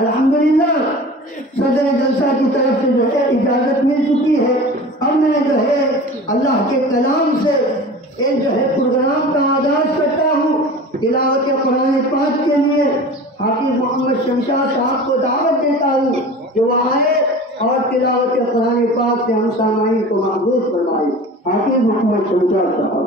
अल्हम्दुलिल्लाह सदर जलसा की तरफ से जो है इजाज़त मिल चुकी है। अब मैं जो है अल्लाह के कलाम से एक जो है प्रोग्राम का आगाज करता हूँ। तिलावत कुरान पाक के लिए हाफिज मोहम्मद शमशाद साहब को दावत देता हूँ कि वो आए और तिलावत कुरान पाक से हम सामाईन को महफूज फरमाए। हाफिज मोहम्मद शमशाद साहब।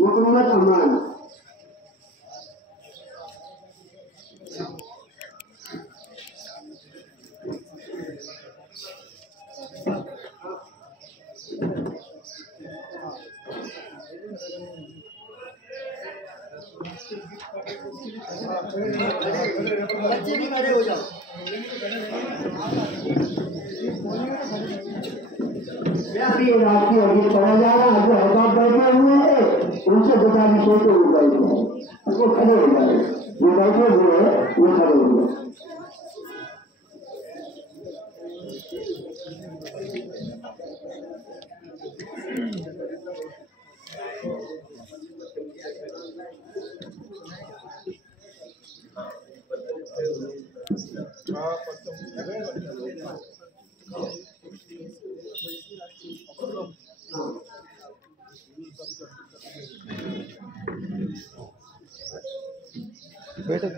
मोहम्मद अमान। बच्चे भी खड़े हो जाओ। अभी रास्ते अभी पढ़ा जा रहा है। जो हजाब बैठे हुए हैं उनसे बता भी सोचो वो बैठे वो खड़े हो जाए। जो बैठे हुए हैं वो खड़े हो जाए। बैठो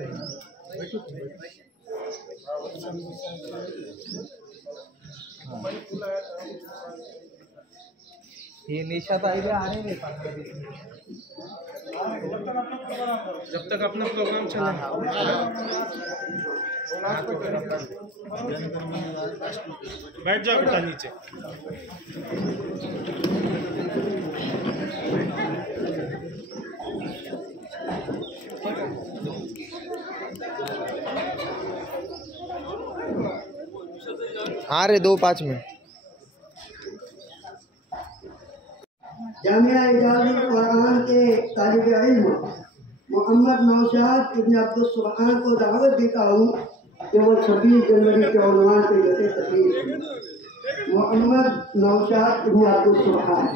ये निशा तो आने नहीं जब तक अपना प्रोग्राम चला। बैठ जाओ बेटा नीचे। आ रहे 2-5 में। जामिया इजाज़ी कुरान के तालिब इल्म मोहम्मद नौशाद इब्न अब्दुल सुब्हान को दावत देता हूँ कि वो 26 जनवरी के उन्वान पे जैसे तकरीर। मोहम्मद नौशाद इब्न अब्दुल सुब्हान।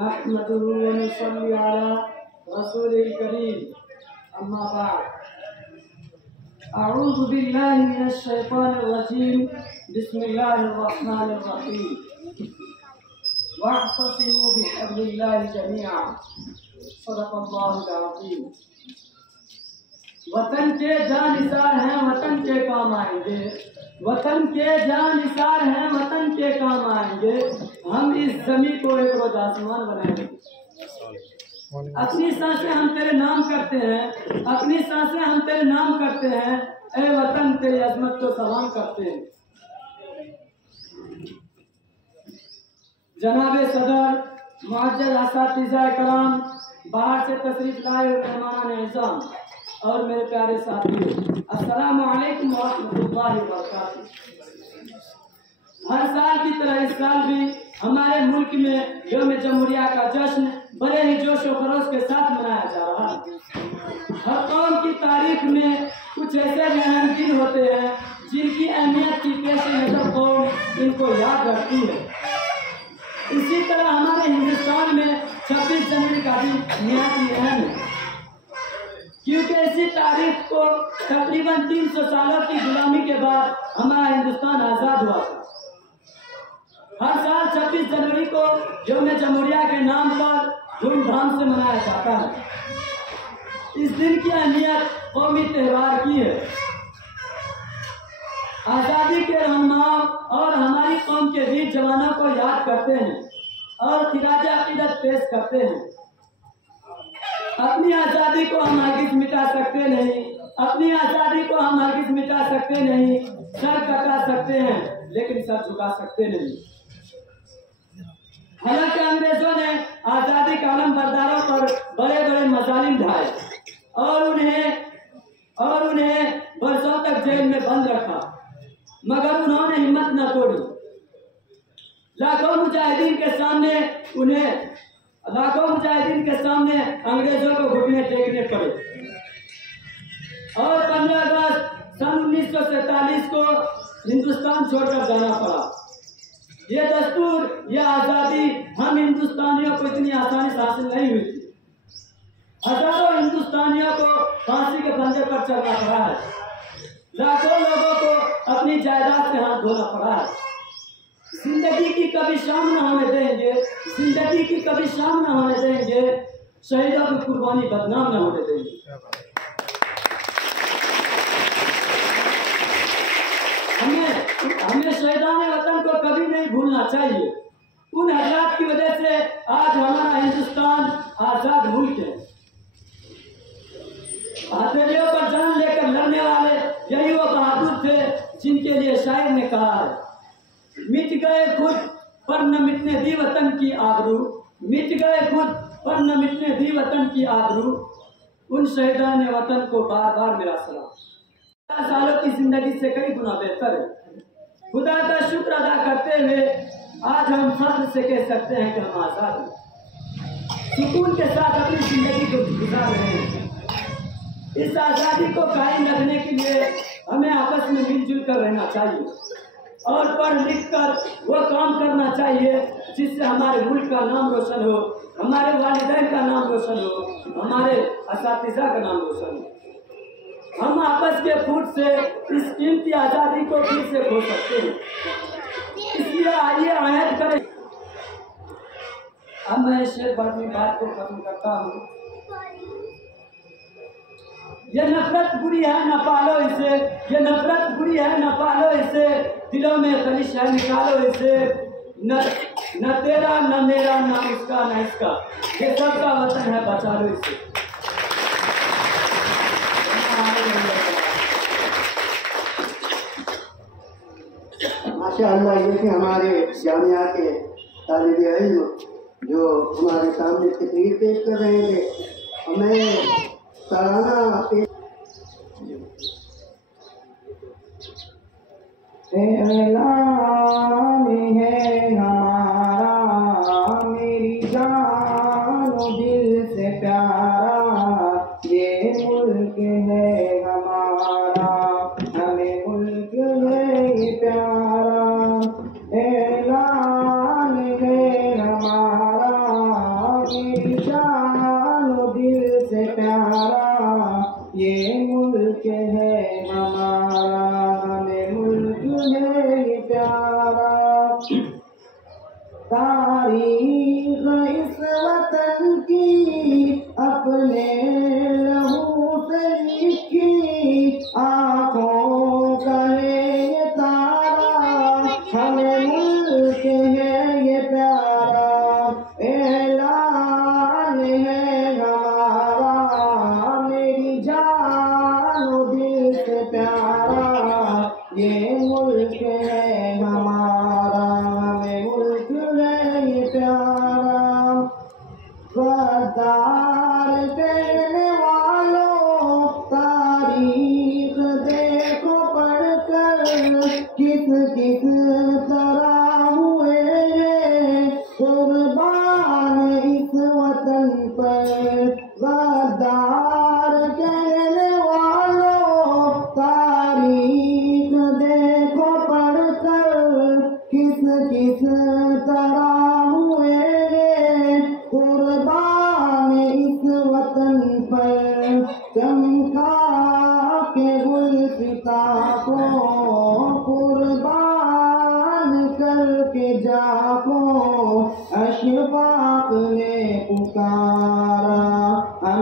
नहमदुहु व नुसल्ली अला रसूलिल करीम अम्मा बाद अऊज़ु बिल्लाहि मिनश शैतानिर रजीम बिस्मिल्लाहिर रहमानिर रहीम वअतसिमू बिहब्लिल्लाहि जमीअन सदक़ल्लाहुल अज़ीम। वतन के जानिसार हैं वतन के काम आएंगे, वतन के जानिसार हैं वतन के काम आएंगे। हम इस जमीन को एक रोज आसमान बनाएंगे। अपनी सांसें हम तेरे नाम करते हैं, अपनी सांसें हम तेरे नाम करते हैं। ए वतन तेरी अजमत को सलाम करते हैं। जनाबे सदर मुअज्जल असातिज़ा कराम, बाहर से तशरीफ लाए मेहमानान इज़्ज़ाम और मेरे प्यारे साथियों, अस्सलामु अलैकुम व रहमतुल्लाहि व बरकातुहू। हर साल की तरह इस साल भी हमारे मुल्क में यौम जमहूरिया का जश्न बड़े ही जोश और खरोश के साथ मनाया जा रहा है। हर कौम की तारीख में कुछ ऐसे भी अहम दिन होते हैं जिनकी अहमियत की कैसे नजर कौम इनको याद रखती है। इसी तरह हमारे हिंदुस्तान में 26 जनवरी का दिन निहायत ही अहम है, क्योंकि इसी तारीख को तकरीबन 300 सालों की गुलामी के बाद हमारा हिंदुस्तान आजाद हुआ था। हर साल 26 जनवरी को यौम जमहूरिया के नाम पर धूमधाम से मनाया जाता है। इस दिन की अहमियत कौमी त्योहार की है। आजादी के रहनुमाओं और हमारी कौम के वीर जवानों को याद करते हैं और खिराज अकीदत पेश करते हैं। अपनी आजादी को हम हरगिज़ मिटा सकते नहीं, अपनी आजादी को हम हरगिज़ मिटा सकते नहीं। सर कटा सकते हैं लेकिन सर झुका सकते नहीं। हालांकि अंग्रेजों ने आजादी के आलम बरदारों पर बड़े बड़े मजालिम ढाए और उन्हें वर्षों तक जेल में बंद रखा, मगर उन्होंने हिम्मत न तोड़ी। लाखों मुजाहिदीन के सामने अंग्रेजों को घुटने टेकने पड़े और 15 अगस्त सन 1947 को हिंदुस्तान छोड़कर जाना पड़ा। ये दस्तूर, ये आजादी हम हिंदुस्तानियों को इतनी आसानी से हासिल नहीं हुई थी। हजारों हिंदुस्तानियों को फांसी के फंदे पर चलना पड़ा है। लाखों लोगों को अपनी जायदाद से हाथ धोना पड़ा है। जिंदगी की कभी शाम न होने देंगे, जिंदगी की कभी शाम न होने देंगे, शहीदों की कुर्बानी बदनाम न होने देंगे। हमें शहीदाने वतन को कभी नहीं भूलना चाहिए। उन हज़रात की वजह से आज हमारा हिंदुस्तान आजाद मुल्क है। हथेलियों पर जान लेकर लड़ने वाले यही वो बहादुर थे जिनके लिए शायर ने कहा है, मिट गए खुद पर न मिटने दी वतन की आबरू, मिट गए खुद पर न मिटने दी वतन की आबरू, उन शहीदान वतन को बार बार मेरा सलाम। सालों की जिंदगी से कई गुना बेहतर है। खुदा का शुक्र अदा करते हुए आज हम फख्र से कह सकते हैं कि हम आजाद हैं, सुकून के साथ अपनी जिंदगी को गुजार रहे हैं। इस आजादी को कायम रखने के लिए हमें आपस में मिलजुल कर रहना चाहिए और पढ़ लिख कर वो काम करना चाहिए जिससे हमारे मुल्क का नाम रोशन हो, हमारे वालिदैन का नाम रोशन हो, हमारे असातिज़ा का नाम रोशन हो। हम आपस के फूट से इस कीमती आजादी को फिर से खो सकते हैं। इसलिए आइए आयत करें। अब मैं शेर अपनी बात को खत्म करता हूँ। ये नफरत बुरी है न पालो इसे, ये नफरत बुरी है न पालो इसे, दिलों में खलिश है निकालो इसे, न तेरा न मेरा न उसका न इसका, ये सबका वतन है बचा लो इसे। माशाअल्लाह, ये थे हमारे जामिया के तालिब इल्म जो हमारे सामने तकरीर पेश कर रहे थे। हमें सराहना ऐलान है हमारा, मेरी जान दिल से प्यारा, ये मुल्क है हमारा, हमें मुल्क है ये प्यारा। ऐलान है हमारा, मेरी जान दिल से प्यारा, ये मुल्क है हमारा, हमें मुल्क है ये प्यारा। तारीख इस वतन की अपने लहू से लिखी, आँखों का है ये तारा, हमें मुल्क है ये प्यारा। ऐलान है हमारा, मेरी जान दिल से प्यारा, ये मुल्क है हमारा, हमें मुल्क है ये प्यारा। गद्दार कहने वालों, तारीख देखो पढ़कर, किस किस तरह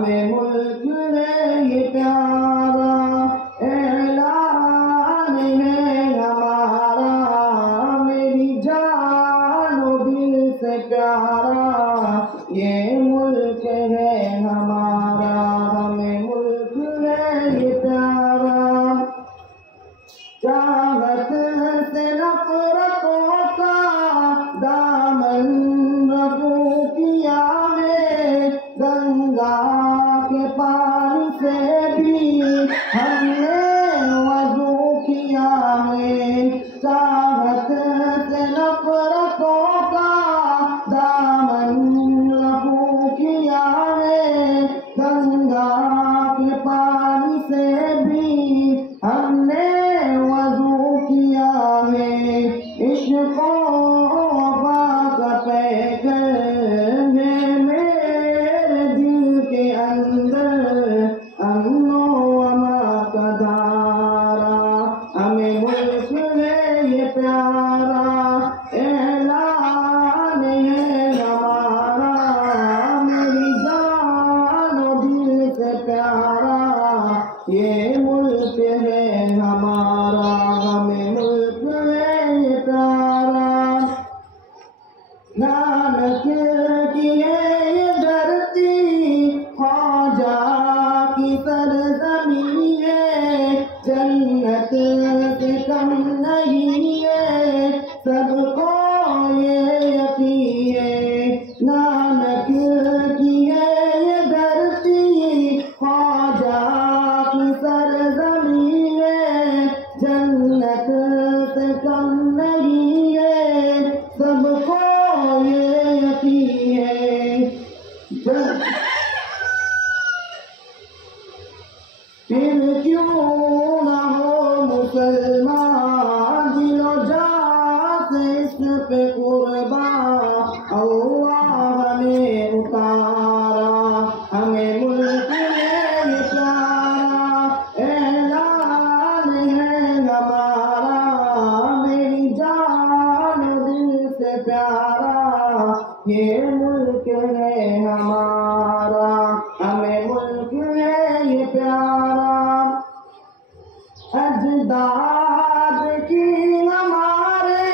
हमें मुल्क है ये प्यारा, ऐलान है हमारा, मेरी जानो दिल से प्यारा, ये मुल्क है हमारा, हमें मुल्क है ये प्यारा। चाहत से नफरतों का दामन रफू किया है, गंगा के पानी से भी हमने वज़ू किया है। चाहत से नफरतों का दामन रफू किया है, गंगा के पानी से भी हमने वज़ू किया है। इश्क़ो का पैकर है मेरे दिल के अंदर, अमनो अमा का धारा, हमें मुल्क है ये प्यारा, ऐलान है हमारा, मेरी जानो दिल से प्यारा, ये मुल्क है हमारा, हमें मुल्क है ये प्यारा। नानक की है ये धरती, ख्वाजा की सरज़मीं है, जन्नत से कम नहीं है, सबको ये यकीन है। नानक की है ये धरती, ख्वाजा की सरज़मीं है, जन्नत से कम नहीं है, सबको ये यकीन है। फिर क्यों ना हो मुसलमान दिलो जान से इस पे कुर्बान, अल्लाह ने उतारा, हमें मुल्क है ये प्यारा, ऐलान है हमारा, मेरी जान दिल से प्यारा, ये मुल्क है हमारा, हमें मुल्क है ये प्यारा। अजदाद की हमारे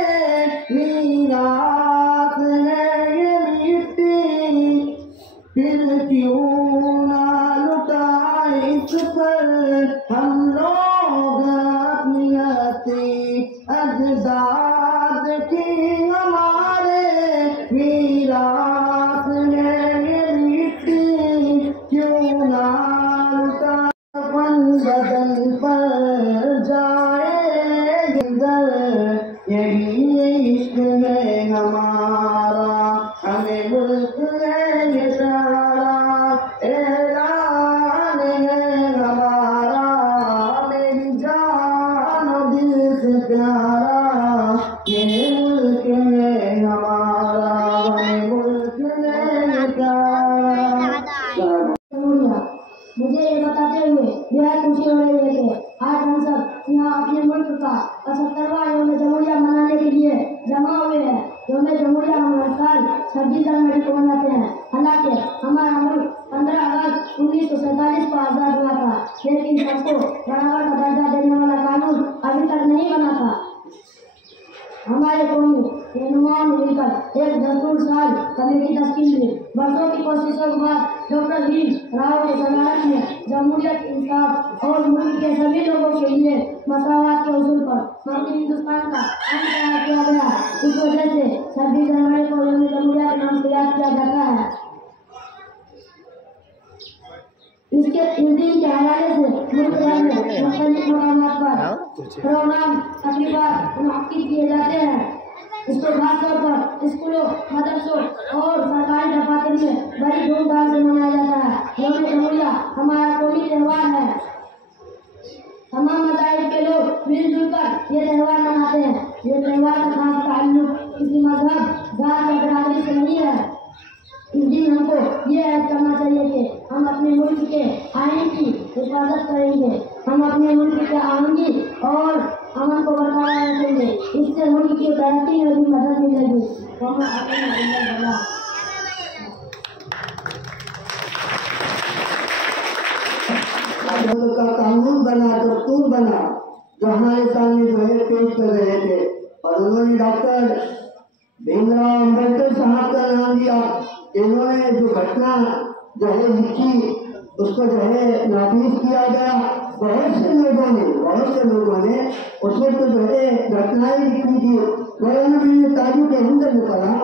मीरास है ये मिट्टी, फिर क्यों ना लुटाए इस पर हम लोग अपनी हस्ती। अजदाद की हमारे मीरास है ये मिट्टी, क्यों ना लुटाए अपन बदन पर जाए गुजर, यही इश्क है हमारा, हमें मुल्क है ये प्यारा, ऐलान है हमारा, मेरी जान दिल से प्यारा, ये मुल्क है हमारा, हमें मुल्क है ये प्यारा। मुझे ये बताते हुए बेहद खुशी हो रही है कि आज हम सब यहाँ अपने मुल्क का 75वां यौम जमहूरिया मनाने के लिए जमा हुए हैं। यौम जमहूरिया हम हर साल 26 जनवरी को मनाते हैं। हालांकि हमारा मुल्क 15 अगस्त 1947 को आज़ाद हुआ था, लेकिन सबको बराबर का दर्जा देने वाला कानून अभी तक नहीं बना था। हमारे कौमी रहनुमाओं ने मिलकर एक दस्तूर साज कमेटी तश्कील की। वर्षों की कोशिशों के बाद डॉक्टर भीम राव के सदारत में जमहूरियत, इंसाफ और मुल्क के सभी लोगों के लिए मसावात के उसूल पर मर्दी हिंदुस्तान का आइन तैयार किया गया। इस वजह से 26 जनवरी को यौम जमहूरिया के नाम से याद किया जाता है। इस दिन के हवाले से मुल्क भर में मुख्तलिफ मकामात पर प्रोग्राम तकरीबात मुनक्किद किए जाते हैं। इसको खासतौर पर स्कूलों, मदरसों और सरकारी दफातर में बड़ी धूमधाम से मनाया जाता है। यौम जमहूरिया हमारा कौमी त्यौहार है। तमाम मज़ाहिब के लोग मिलजुल कर ये त्यौहार मनाते हैं। ये त्यौहार का खास ताल्लुक किसी मजहब, जात या बिरादरी से नहीं है। इस दिन हमको ये ऐलान करना चाहिए कि हम अपने मुल्क के आइन की हिफाजत करेंगे, हम अपने मुल्क के आमदनी और अमन को बरकरार रखेंगे। इससे मुल्क की तरक्की में भी मदद मिलेगी। तो उन्होंने डॉक्टर भीमराव अम्बेडकर साहब का नाम लिया। इन्होंने जो घटना जो है लिखी उसको जो है नाफिज किया गया। बहुत से लोगों ने उस वक्त जो है घटनाएं लिखी थी। मौलाना मैंने तारीख हिंद में पढ़ा,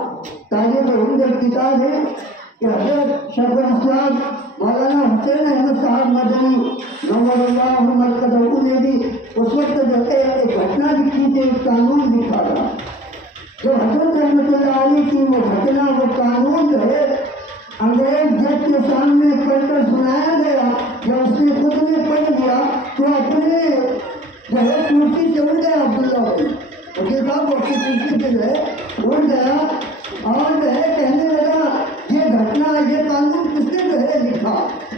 तारीख हिंद एक किताब है कि हजरत शेखुल इस्लाम मौलाना हुसैन अहमद साहब मदनी ने भी उस वक्त जो है एक घटना लिखी थी, एक कानून लिखा था। जो हजरत रहमतुल्लाह अलैह की वो घटना, वो कानून जो है अंग्रेज जज के सामने पढ़कर सुनाया गया। जब उसने खुद ने पढ़ दिया तो अपने जो है कुर्सी से उड़ गया अब्दुल्ला भाई, वकील साहब अपनी कुर्सी से जो है उड़ गया और जो है कहने लगा ये घटना, ये कानून किसने जो है लिखा?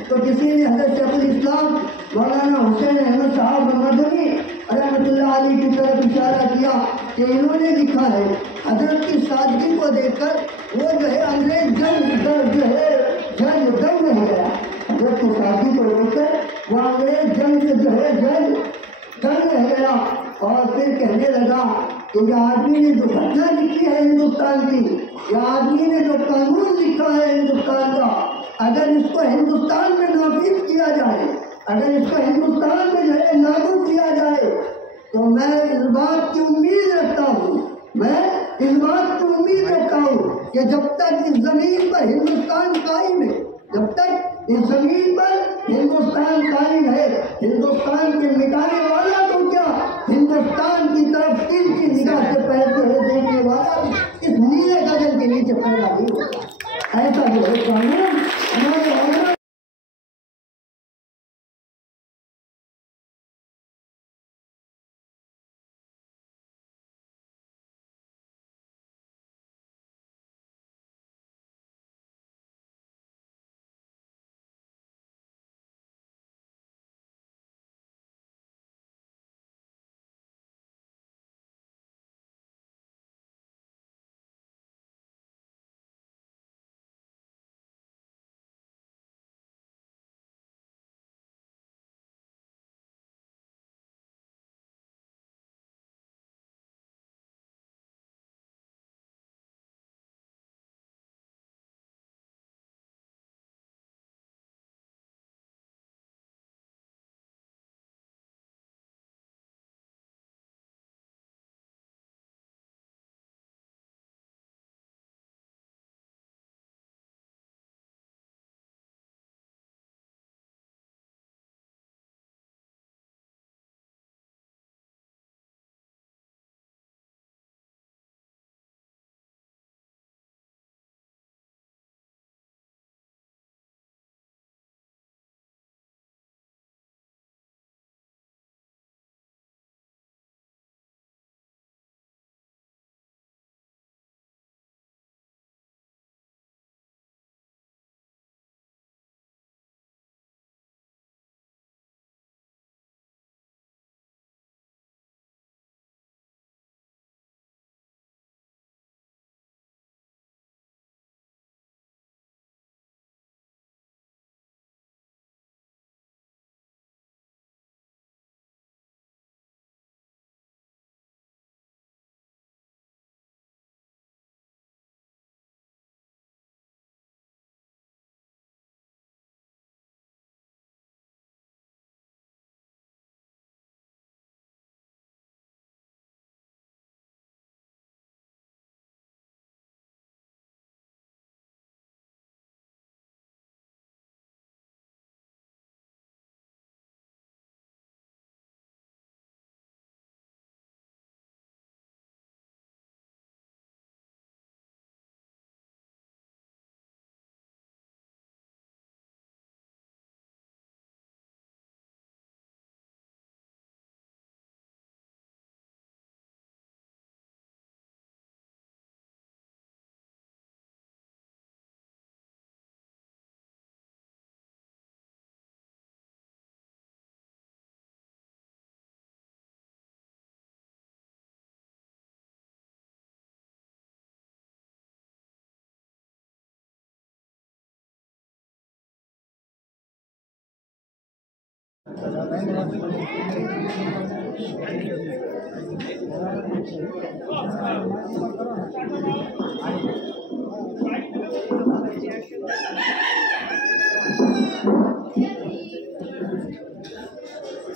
तो किसी ने हजरत शेखुल इस्लाम मौलाना हुसैन अहमद साहब मदनी रहमतुल्लाह अलैह की तरफ इशारा किया कि इन्होंने लिखा है। हजरत की सादगी को देखकर वो जो है अंग्रेज जंग दंग रह गया। हजरत की सादगी को देखकर वो अंग्रेज जंग से जो है दंग रह गया और फिर कहने लगा कि ये आदमी ने जो घटना लिखी है हिंदुस्तान की, ये आदमी ने जो कानून लिखा है हिंदुस्तान का, अगर इसको हिंदुस्तान में नाफिज किया जाए, अगर इसको हिंदुस्तान में जो है लागू किया जाए तो मैं इस बात की उम्मीद रखता हूँ, कि जब तक इस जमीन पर हिंदुस्तान कायम है, जब तक इस जमीन पर हिंदुस्तान कायम है, हिंदुस्तान के मिटाने वाला तो क्या, हिंदुस्तान की तरफ तीन की निगाह से पैर जो है देखने वाला इस नीले गगन के नीचे पैदा नहीं होता। ऐसा जो है कानून हमारे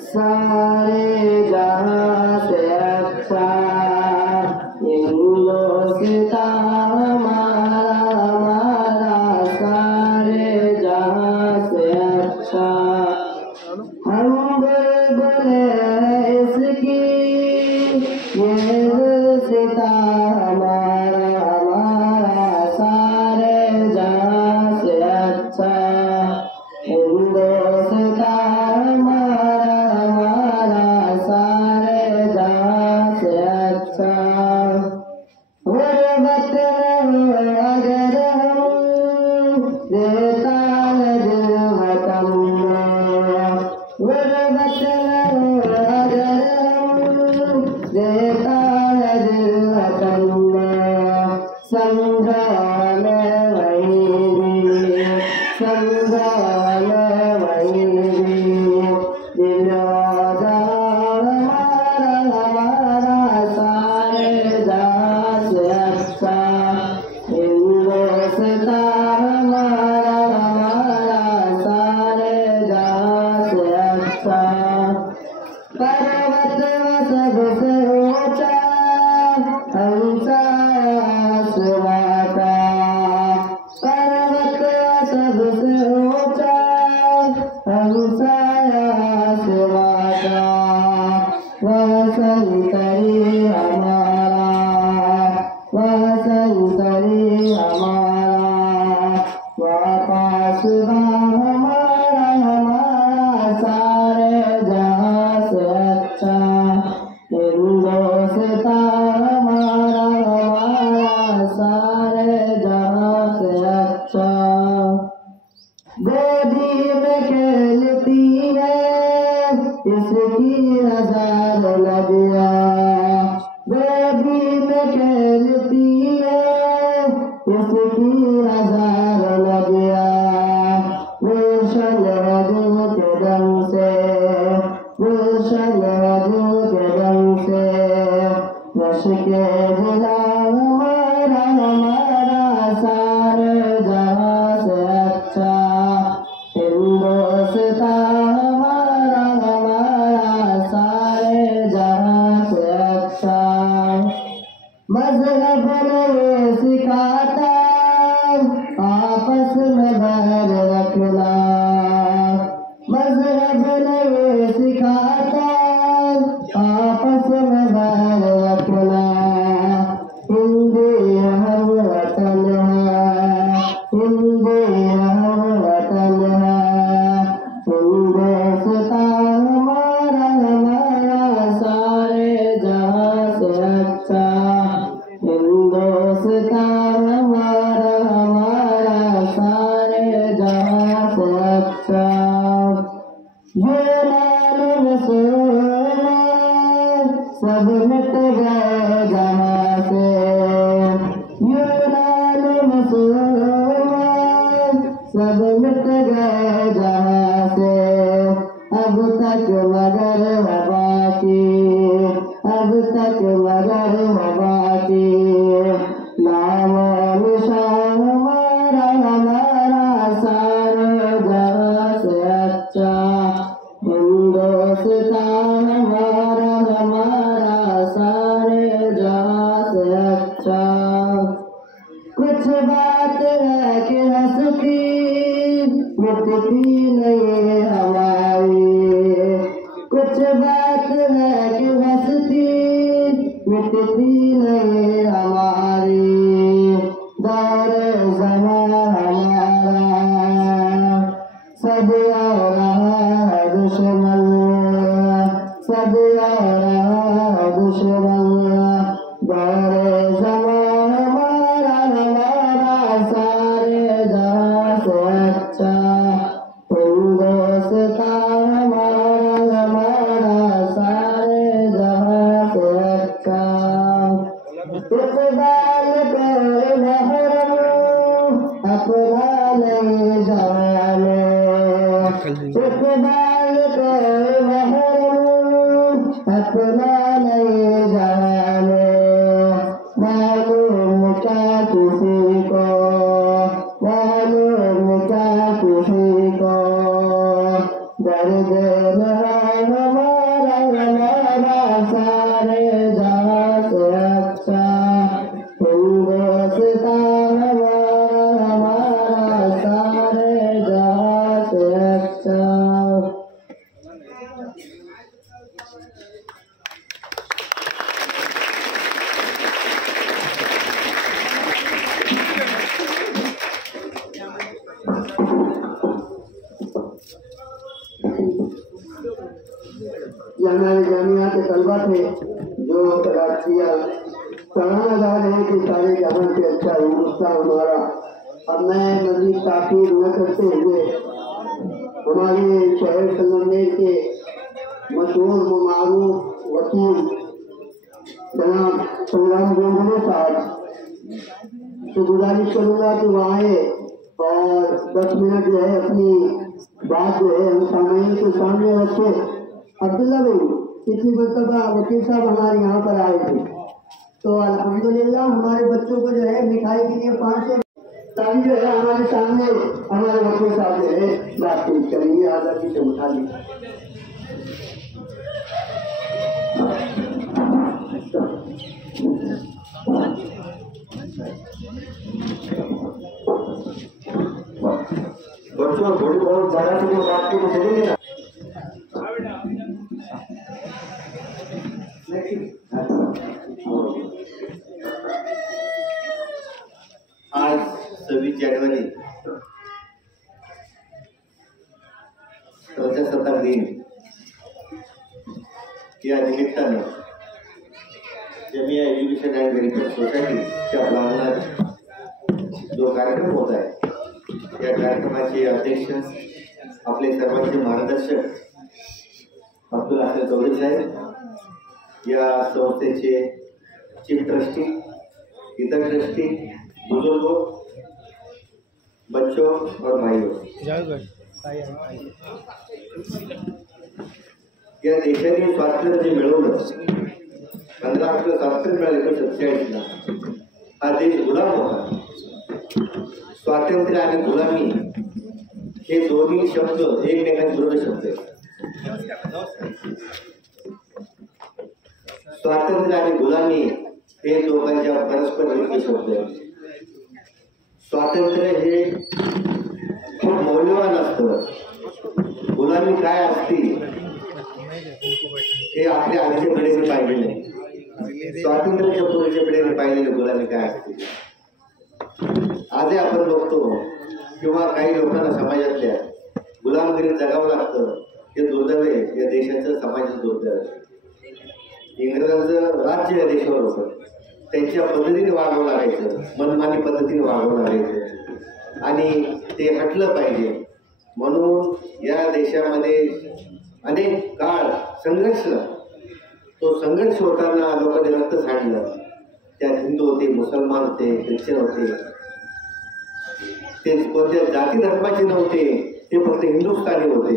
सारे जहां से अच्छा हिंदुस्तान हमारा, सारे जहां से अच्छा हम बुलबुल इसकी, ये हिंदुस्तान हमारा, सारे जहां से अच्छा हिंदुस्तान हमारा, सारे जहां से अच्छा। गुरबत में अगर हम देता है दिल वतन में, गुरबत में अगर हम देता है दिल वतन में, समझा में वही भी, समझा में वही भी, दिल हमारा सारे जहां से अच्छा हिंदुस्तान हमारा, सारे जहां से अच्छा। पर्वत सबसे ऊंचा हमसाया आसमां का, पर्वत सबसे ऊंचा हमसाया आसमां का, वह संतरी हमारा, वह संतरी हमारा, वह पासबा हमारा, सारे जहां से अच्छा हिंदुस्तान हमारा, सारे जहां से अच्छा। गोदी में खेलती है इसकी हजार नदियाँ, गोदी में खेलती है इसकी हजार नदियाँ, गुलशन है दिल के रंग से, गुलशन है दिल के रंग से, रश के जिला हमारा, सारे जहां से अच्छा हिंदुस्तान हमारा, सारे जहां से अच्छा। मजहब ने सिखाता आपस में बैर रखना, मजहब ने सिखाता आपस में बैर रखना, हिंदी हम वतन है, हिंदी हम वतन है, हिंदुस्तान हमारा, सारे जहां से अच्छा हिंदुस्तान हमारा, सारे जहां से अच्छा। ये लाल मुसलमान सब मिट गए जहां से, ये लाल मुसलमान सब मिट गए जहां से, अब तक मगर हवा की, अब तक मगर हवा की, नाम निशान हमारा, सारे जहां से अच्छा हिंदुस्तान हमारा, सारे जहां से अच्छा। कुछ बात है कि हंसती मिटती नहीं हमारी, कुछ बात है कि हंसती मिटती नहीं हमारी, दौर ज़माना हमारा सदियों रहा है दुश्मन, सदियों रहा है दुश्मन, दौर ज़माना हमारा, सारे जहां से अच्छा हिंदुस्तान हमारा, सारे जहां से अच्छा। इक़बाल के महरम अपना नहीं जाने, इक़बाल के हमारे जामिया के तलबा थे जो राष्ट्रीय पढ़ाना जा रहे कि सारे जहां से अच्छा हिंदुस्तान हमारा। अब मैं मजीद ताकीद न करते हुए हमारे शहर संगमनेर के मशहूर मारूफ वकील जनाब संग्राम गोंधले साहब से गुजारिश करूँगा कि वो आए और 10 मिनट जो है अपनी बात जो है हम सामान्य के सामने रखे। अब्दुल्ला भाई पिछली मरतबा वकील साहब हमारे यहाँ पर आए थे तो अल्हम्दुलिल्लाह हमारे बच्चों को जो है मिठाई के लिए 500 ताकि जो है हमारे सामने हमारे वकील साहब जो है बात पेश करेंगे। आज़ादी से उठा ली बच्चों थोड़ी बहुत ज़्यादा से बात को चलेंगे ना। आज 26 जानेवारी प्रजासत्ताक दिन या निमित्ताने जमिया एज्युकेशन अँड वेलफेअर सोसायटीच्या प्रांगणात जो कार्यक्रम होत आहे या कार्यक्रमाचे अध्यक्ष आपले सर्वांचे मार्गदर्शक अब्दुल हसन चौधरी साहेब, या संस्थेचे चीफ ट्रस्टी, इतर ट्रस्टी, बुजुर्गों, बच्चों और भाइयों, या देशाने स्वातंत्र्य जे मिळवलं 15 ऑगस्ट स्वातंत्र्य मिळालं 1947ला, हा देश गुलाम होता। स्वातंत्र्य आणि गुलामी हे दोन्ही शब्द एकमेकांविरुद्ध शब्द आहेत। स्वातंत्र्य आणि गुलामी हे दोघांच्या परस्पर विरुद्ध शब्द आहेत। स्वातंत्र्य हे खूप मौल्यवान असतं, गुलामी काय असते हे आपल्या आजच्या पिढीने पाहिलेलं नाही। स्वातंत्र्याच्या पूर्वीच्या पिढीने पाहिलेली गुलामी काय असते आजही आपण बघतो, किंवा काही लोकांना समाजातल्या गुलामगिरीत जगावं लागतं। हे दुर्दैव आहे, या देशाचं समाजाचं दुर्दैव आहे। इंग्रजांचं राज्य या देशावर होतं, त्यांच्या पद्धतीने वागावं लागायचं, मनमानी पद्धतीने वागावं लागायचं आणि ते हटलं पाहिजे। म्हणून या देशामध्ये अनेक काळ संघर्ष, तो संघर्ष होताना लोकांनी रक्त सांडलं। त्यात हिंदू होते, मुसलमान होते, ख्रिश्चन होते, ते कोणत्या जाती धर्माचे नव्हते, ते फक्त हिंदुस्थानी होते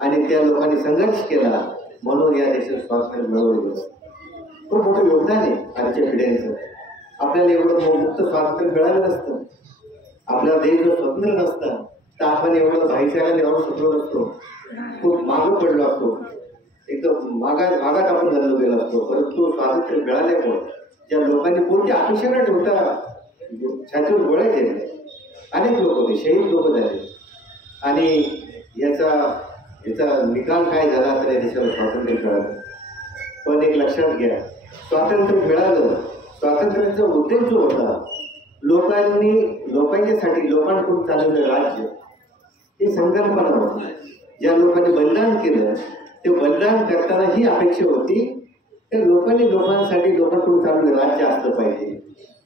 आणि त्या लोकांनी संघर्ष केला, म्हणून या देशात स्वातंत्र्य मिळवलं गेलं। खूप मोठं योगदान आहे आजच्या पिढ्यांचं। आपल्याला एवढं मुक्त स्वातंत्र्य मिळालं नसतं, आपला देश जर स्वतंत्र नसता तर आपण एवढं भाईचाराने राहू शकलो नसतो, खूप मागं पडलो असतो, एकदम मागात आपण घाललो गेलो असतो। परंतु स्वातंत्र्य मिळाल्यामुळे ज्या लोकांनी कोणत्या अपेक्षा न ठेवता छातीवर गोळ्या केल्या, अनेक लोक होते, शहीद लोक झाले आणि याचा निकाल काय झाला तर या देशाला स्वातंत्र्य मिळालं। पण एक लक्षात घ्या, स्वातंत्र्य मिळालं, स्वातंत्र्याचा उद्देश जो होता लोकांच्यासाठी लोकांकडून चालवलं राज्य, ही संकल्पना होती। ज्या लोकांनी बलिदान केलं ते बलिदान करताना ही अपेक्षा होती त्या लोकांसाठी लोकांकडून चालवलं राज्य असलं पाहिजे,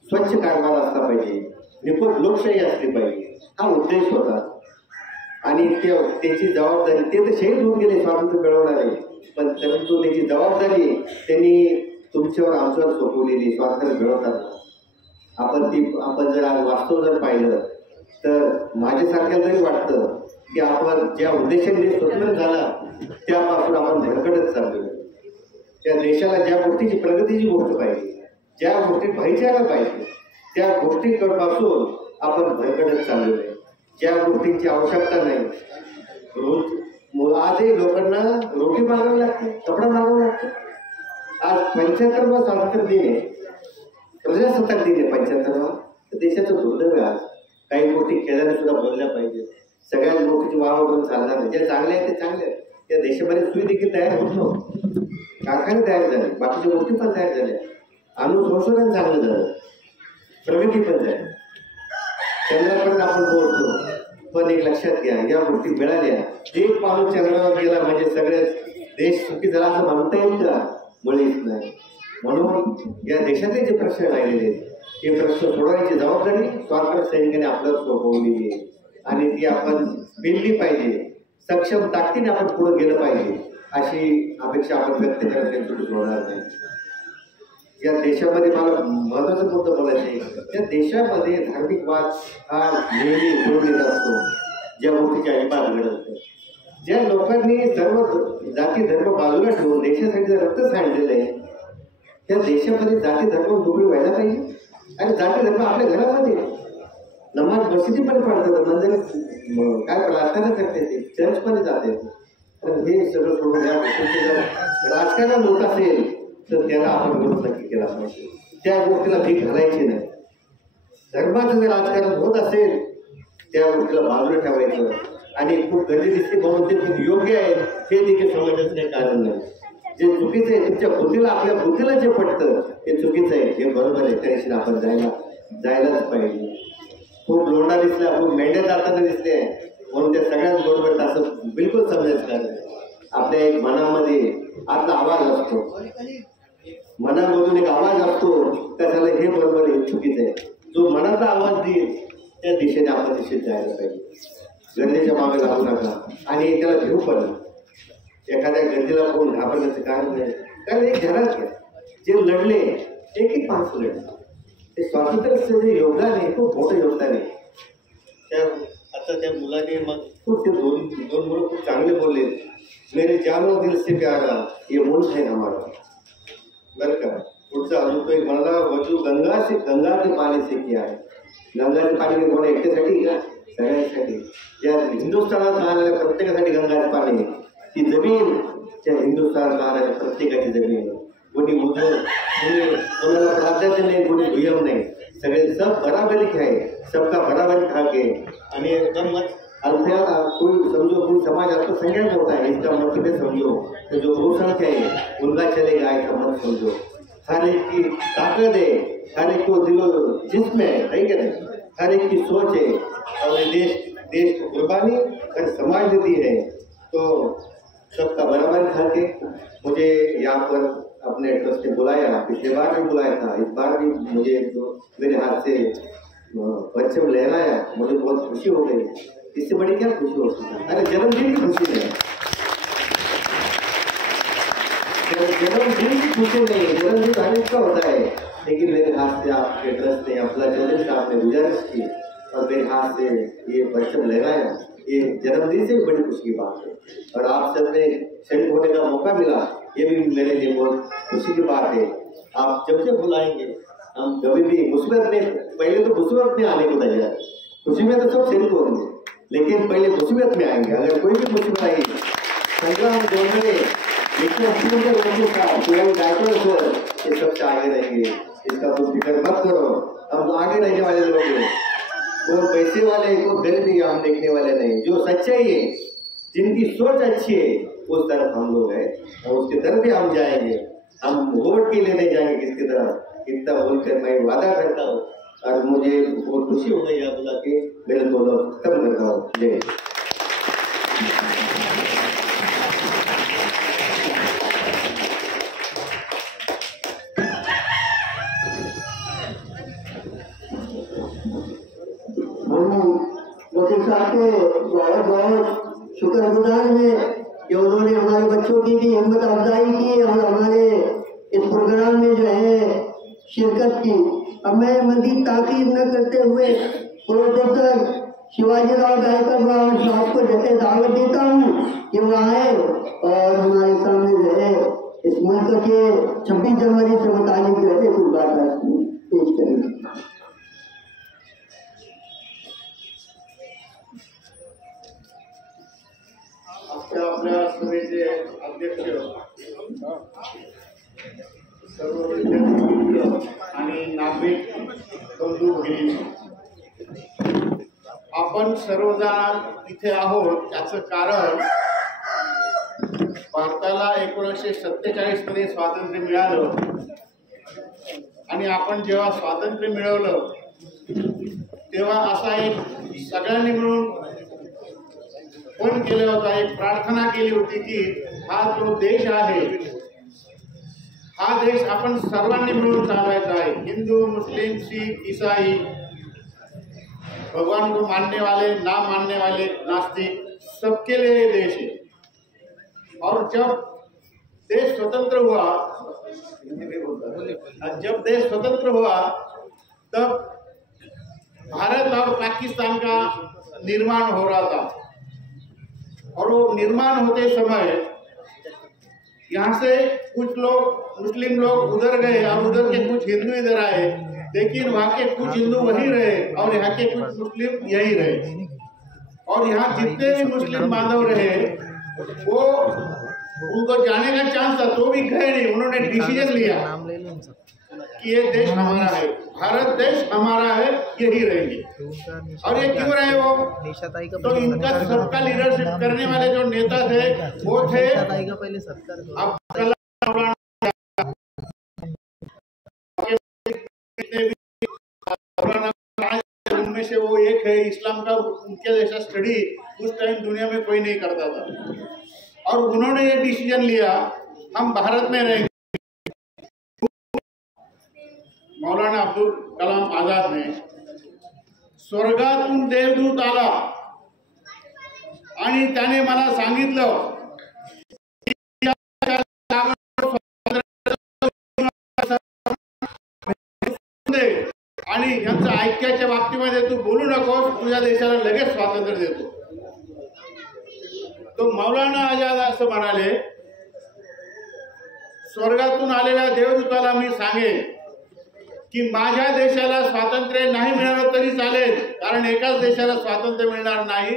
स्वच्छ कारभार असला पाहिजे, निपुण लोकशाही असली पाहिजे, हा उद्देश होता। आणि त्याची जबाबदारी, ते तर शहीद होऊन गेले स्वातंत्र्य मिळवणारे, पण परंतु त्याची जबाबदारी त्यांनी तुमच्यावर आमच्यावर सोपवलेली स्वातंत्र्य मिळवताना। आपण जर आज वास्तव जर पाहिलं तर माझ्यासारख्याला तरी वाटतं की आपण ज्या उद्देशाने स्वतंत्र झाला त्यापासून आपण धडकडत चाललो। त्या देशाला ज्या गोष्टीची प्रगतीची गोष्ट पाहिजे, ज्या गोष्टी भाईचारा पाहिजे, त्या गोष्टीपासून आपण धडकडत चाललो आहे। ज्या गोष्टींची आवश्यकता नाही, आजही लोकांना रोटी मागावी लागते, कपडा मागावं लागतं। आज 75वा स्वातंत्र्य दिन आहे, प्रजासत्ताक दिन आहे 75वा, तर देशाचं दुर्दैव आहे। आज काही गोष्टी खेळायला सुद्धा बोलल्या पाहिजे, सगळ्याच गोष्टीची वाव करून चालणार नाही। ज्या चांगल्या आहेत ते चांगल्या आहेत, त्या देशामध्ये सुई देखील तयार होत नव्हतं, कारखाने तयार झाले, बाकीच्या गोष्टी पण तयार झाल्या, संशोधन चांगलं झालं, प्रगती पण झाली, चंद्रापर्यंत आपण पोहोचलो। पण एक लक्षात घ्या, या गोष्टी मिळाल्या, एक माणूस चंद्रावर गेला म्हणजे सगळेच देश सुखी झाला असं म्हणता येईल का? मुळीच नाही. म्हणून या देशातले जे प्रश्न राहिलेले हे प्रश्न सोडवायची जबाबदारी स्वातंत्र्य सैनिकांनी आपल्यावर सोपवलेली आहे आणि ती आपण पेलली पाहिजे. सक्षम ताकदीने आपण पुढे गेलं पाहिजे अशी अपेक्षा आपण व्यक्त करायला होणार नाही. या देशामध्ये मला महत्वाचा मुद्दा बोलायचा आहे. त्या देशामध्ये धार्मिक वाद हा नेहमी उघडून येत असतो. ज्या गोष्टीची अजिबात घडत असते. ज्या लोकांनी सर्व जाती धर्म बाजूला ठेवून देशासाठी रक्त सांडलेलं आहे त्या देशामध्ये जाती धर्म दुबळी व्हायला पाहिजे. आणि जाती धर्म आपल्या घरामध्ये नमाज मशिदी पण पडतात, मंदिर काय प्रार्थना करते ते चर्चमध्ये जाते. पण हे सगळं सोडून या गोष्टीचं जर राजकारण होत असेल तर त्याला आपण विरोध नक्की केला पाहिजे. त्या गोष्टीला भीक घालायची नाही. धर्माचं जर राजकारण होत असेल त्या गोष्टीला बाजूला ठेवायचं आणि खूप गर्दी दिसते म्हणून ते खूप योग्य आहे हे देखील समजण्याचं काही कारण नाही. जे चुकीचं आहे तुमच्या बुद्धीला आपल्या बुद्धीला जे पटतं ते चुकीचं आहे हे बरोबर आहे. त्याशी आपण जायलाच पाहिजे. खूप लोंढा दिसला, खूप मेंढ्या जाताना दिसले म्हणून त्या सगळ्याच बरोबर असं बिलकुल समजायचं कारण आपल्या एक मनामध्ये आतला आवाज असतो. मनामधून एक आवाज असतो त्याच्याला हे बरोबर आहे चुकीचं आहे. जो मनाचा आवाज देईल त्या दिशेने आपण दिशेत जायला पाहिजे. गर्दीच्या मागे लागू नका आणि त्याला घेऊ पण. एखाद्या गर्दीला कोण घाबरण्याचं कारण नाही. कारण एक घरात घ्या जे लढले एक माणसं लढले ते स्वातंत्र्याचं जे योगदान आहे खूप मोठं योगदान आहे. आता त्या मुलाने मग खूप ते दोन मुलं खूप चांगले बोलले. मेरे जानो दिल से प्यारा ये मुल्क है हमारा. बरं का पुढचा अजून तो एक म्हणाला वजू गंगा के पाणी से किया आहे. गंगाचे पाणी कोणा एकट्यासाठी का सगळ्यांसाठी. या हिंदुस्थानात राहणाऱ्या प्रत्येकासाठी गंगाचे पाणी ती जमीन त्या हिंदुस्थानात राहणाऱ्या प्रत्येकाची जमीन. कोणी मुलं कोणाला प्राधान्य नाही कोणी दुय्यम नाही. सगळे सब बराबरी आहे. सबका बराबरी खाके आणि एकदम अल्फा कोई समझो कोई समाज अल्पसंख्यक होता है इसका मतलब है समझो तो जो बहुसंख्या है उनका चलेगा ऐसा मत समझो. हर एक की ताकत है, हर एक को दिलो जिस्म है क्या नहीं. हर एक की सोच है और देश को कुर्बानी और समाज दी है तो सबका बराबर करके मुझे यहाँ पर अपने ट्रस्ट ने बुलाया. पिछले बार भी बुलाया था, इस बार भी मुझे मेरे हाथ से परचम लहराया. मुझे बहुत खुशी हो गई. इससे बड़ी क्या खुशी हो सकती है. अरे जन्मदिन की खुशी नहीं, जन्मदिन की खुशी नहीं. जन्मदिन हर एक का होता है लेकिन मेरे हाथ से आपके ट्रस्ट ने अपना जन्मदिन आपने गुजारिश की और मेरे हाथ से ये परचम लहराया. ये जन्मदिन से भी बड़ी खुशी की बात है. और आप सब ने शरीक होने का मौका मिला ये भी मेरे लिए बहुत खुशी की बात है. आप जब जब बुलाएंगे हम कभी भी मुसीबत में पहले तो मुसीबत में आने को तैयार. खुशी में तो सब शरीक होंगे लेकिन पहले मुसीबत में आएंगे. अगर कोई भी मुसीबत आई संग्राम जोड़ने इतना लोगों का पूरा डॉक्टर सर ये सबसे आगे रहेंगे. इसका तुम फिक्र मत करो. हम आगे रहने वाले लोग हैं. वो पैसे वाले को गरीबी हम देखने वाले नहीं. जो सच्चाई है जिनकी सोच अच्छी है उस तरफ हम लोग हैं और उसकी तरफ भी हम जाएंगे. हम वोट के लिए नहीं जाएंगे किसकी तरफ. इतना बोलकर मैं वादा करता हूँ और मुझे बहुत खुशी हो गई यहाँ बुला के. मेरे दोनों खत्म करता हूँ. जय. वकील साहब के बहुत बहुत शुक्रगुजार हैं कि उन्होंने हमारे बच्चों की भी हिम्मत अफजाई की और हमारे इस प्रोग्राम में जो है शिरकत की. अब मैं मजीद ताकीद न करते हुए प्रोफेसर शिवाजीराव गायकर साहब को जो है दावत देता हूँ कि वो आए और हमारे सामने जो है इस मुल्क के 26 जनवरी से मुतालिक जो है कुछ बात पेश करेंगे. आपल्या सभेचे अध्यक्ष सर्व विद्यार्थी आणि नागरिक बंधू भगिनी, आपण सर्वजण इथे आहोत त्याचं कारण भारताला 1947 मध्ये स्वातंत्र्य मिळालं आणि आपण जेव्हा स्वातंत्र्य मिळवलं तेव्हा असा एक सगळ्यांनी मिळून फोन केला होता, एक प्रार्थना केली होती की हा जो देश आहे, हा देश आपण सर्वांनी मिळून चालवायचा आहे। हिंदू, मुस्लिम, सिख, ईसाई, भगवान को मानने वाले, ना मानने वाले, नास्तिक, सबके लिए ये देश है। और जब देश स्वतंत्र हुआ, जब देश स्वतंत्र हुआ तब भारत और पाकिस्तान का निर्माण हो रहा था, और वो निर्माण होते समय यहाँ से कुछ लोग मुस्लिम लोग उधर गए और उधर के कुछ हिंदू इधर आए, लेकिन वहाँ के कुछ हिंदू वहीं रहे और यहाँ के कुछ मुस्लिम यहीं रहे। और यहाँ जितने भी मुस्लिम बांधव रहे वो उनको जाने का चांस था तो भी गए नहीं। उन्होंने डिसीजन लिया कि ये देश हमारा है, भारत देश हमारा है, यही रहेंगे। और ये क्यों रहे वो? तो इनका सबका लीडरशिप करने वाले जो नेता थे वो थे उनमें से वो एक है। इस्लाम का उनके जैसा स्टडी उस टाइम दुनिया में कोई नहीं करता था, और उन्होंने ये डिसीजन लिया हम भारत में रहेंगे। मौलाना अब्दुल कलाम आजाद ने स्वर्गातून देवदूत आला आणि त्याने मला सांगितलं आणि यांच्या ऐक्याच्या बाबतीमध्ये तू बोलू नकोस, तुझ्या देशाला लगेच स्वातंत्र्य देतो। तो मौलाना आजाद असं म्हणाले, स्वर्गातून आलेल्या देवदूताला मी सांगेन की माझ्या देशाला स्वातंत्र्य नाही मिळालं तरी चालेल, कारण एकाच देशाला स्वातंत्र्य मिळणार नाही,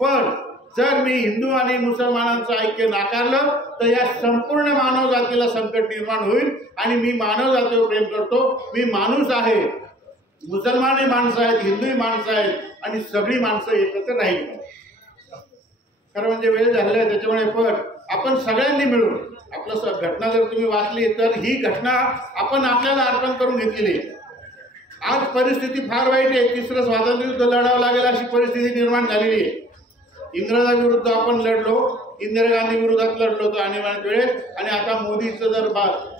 पण जर मी हिंदू आणि मुसलमानांचं ऐक्य नाकारलं तर या संपूर्ण मानव जातीला संकट निर्माण होईल। आणि मी मानव जातीवर प्रेम करतो, मी माणूस आहे, मुसलमानही माणसं आहेत, हिंदूही माणसं आहेत, आणि सगळी माणसं एकत्र राहील। खरं म्हणजे वेळ झालेला आहे त्याच्यामुळे, पण आपण सगळ्यांनी मिळून आपलं घटना जर तुम्ही वाचली तर ही घटना आपण आपल्याला अर्पण करून घेतलेली आहे। आज परिस्थिती फार वाईट आहे, तिसरं स्वातंत्र्य युद्ध लढावं लागेल अशी परिस्थिती निर्माण झालेली आहे। इंग्रजांविरुद्ध आपण लढलो, इंदिरा गांधी विरोधात लढलो होतो आणीबाणीच्या वेळेस, आणि आता मोदीचं जर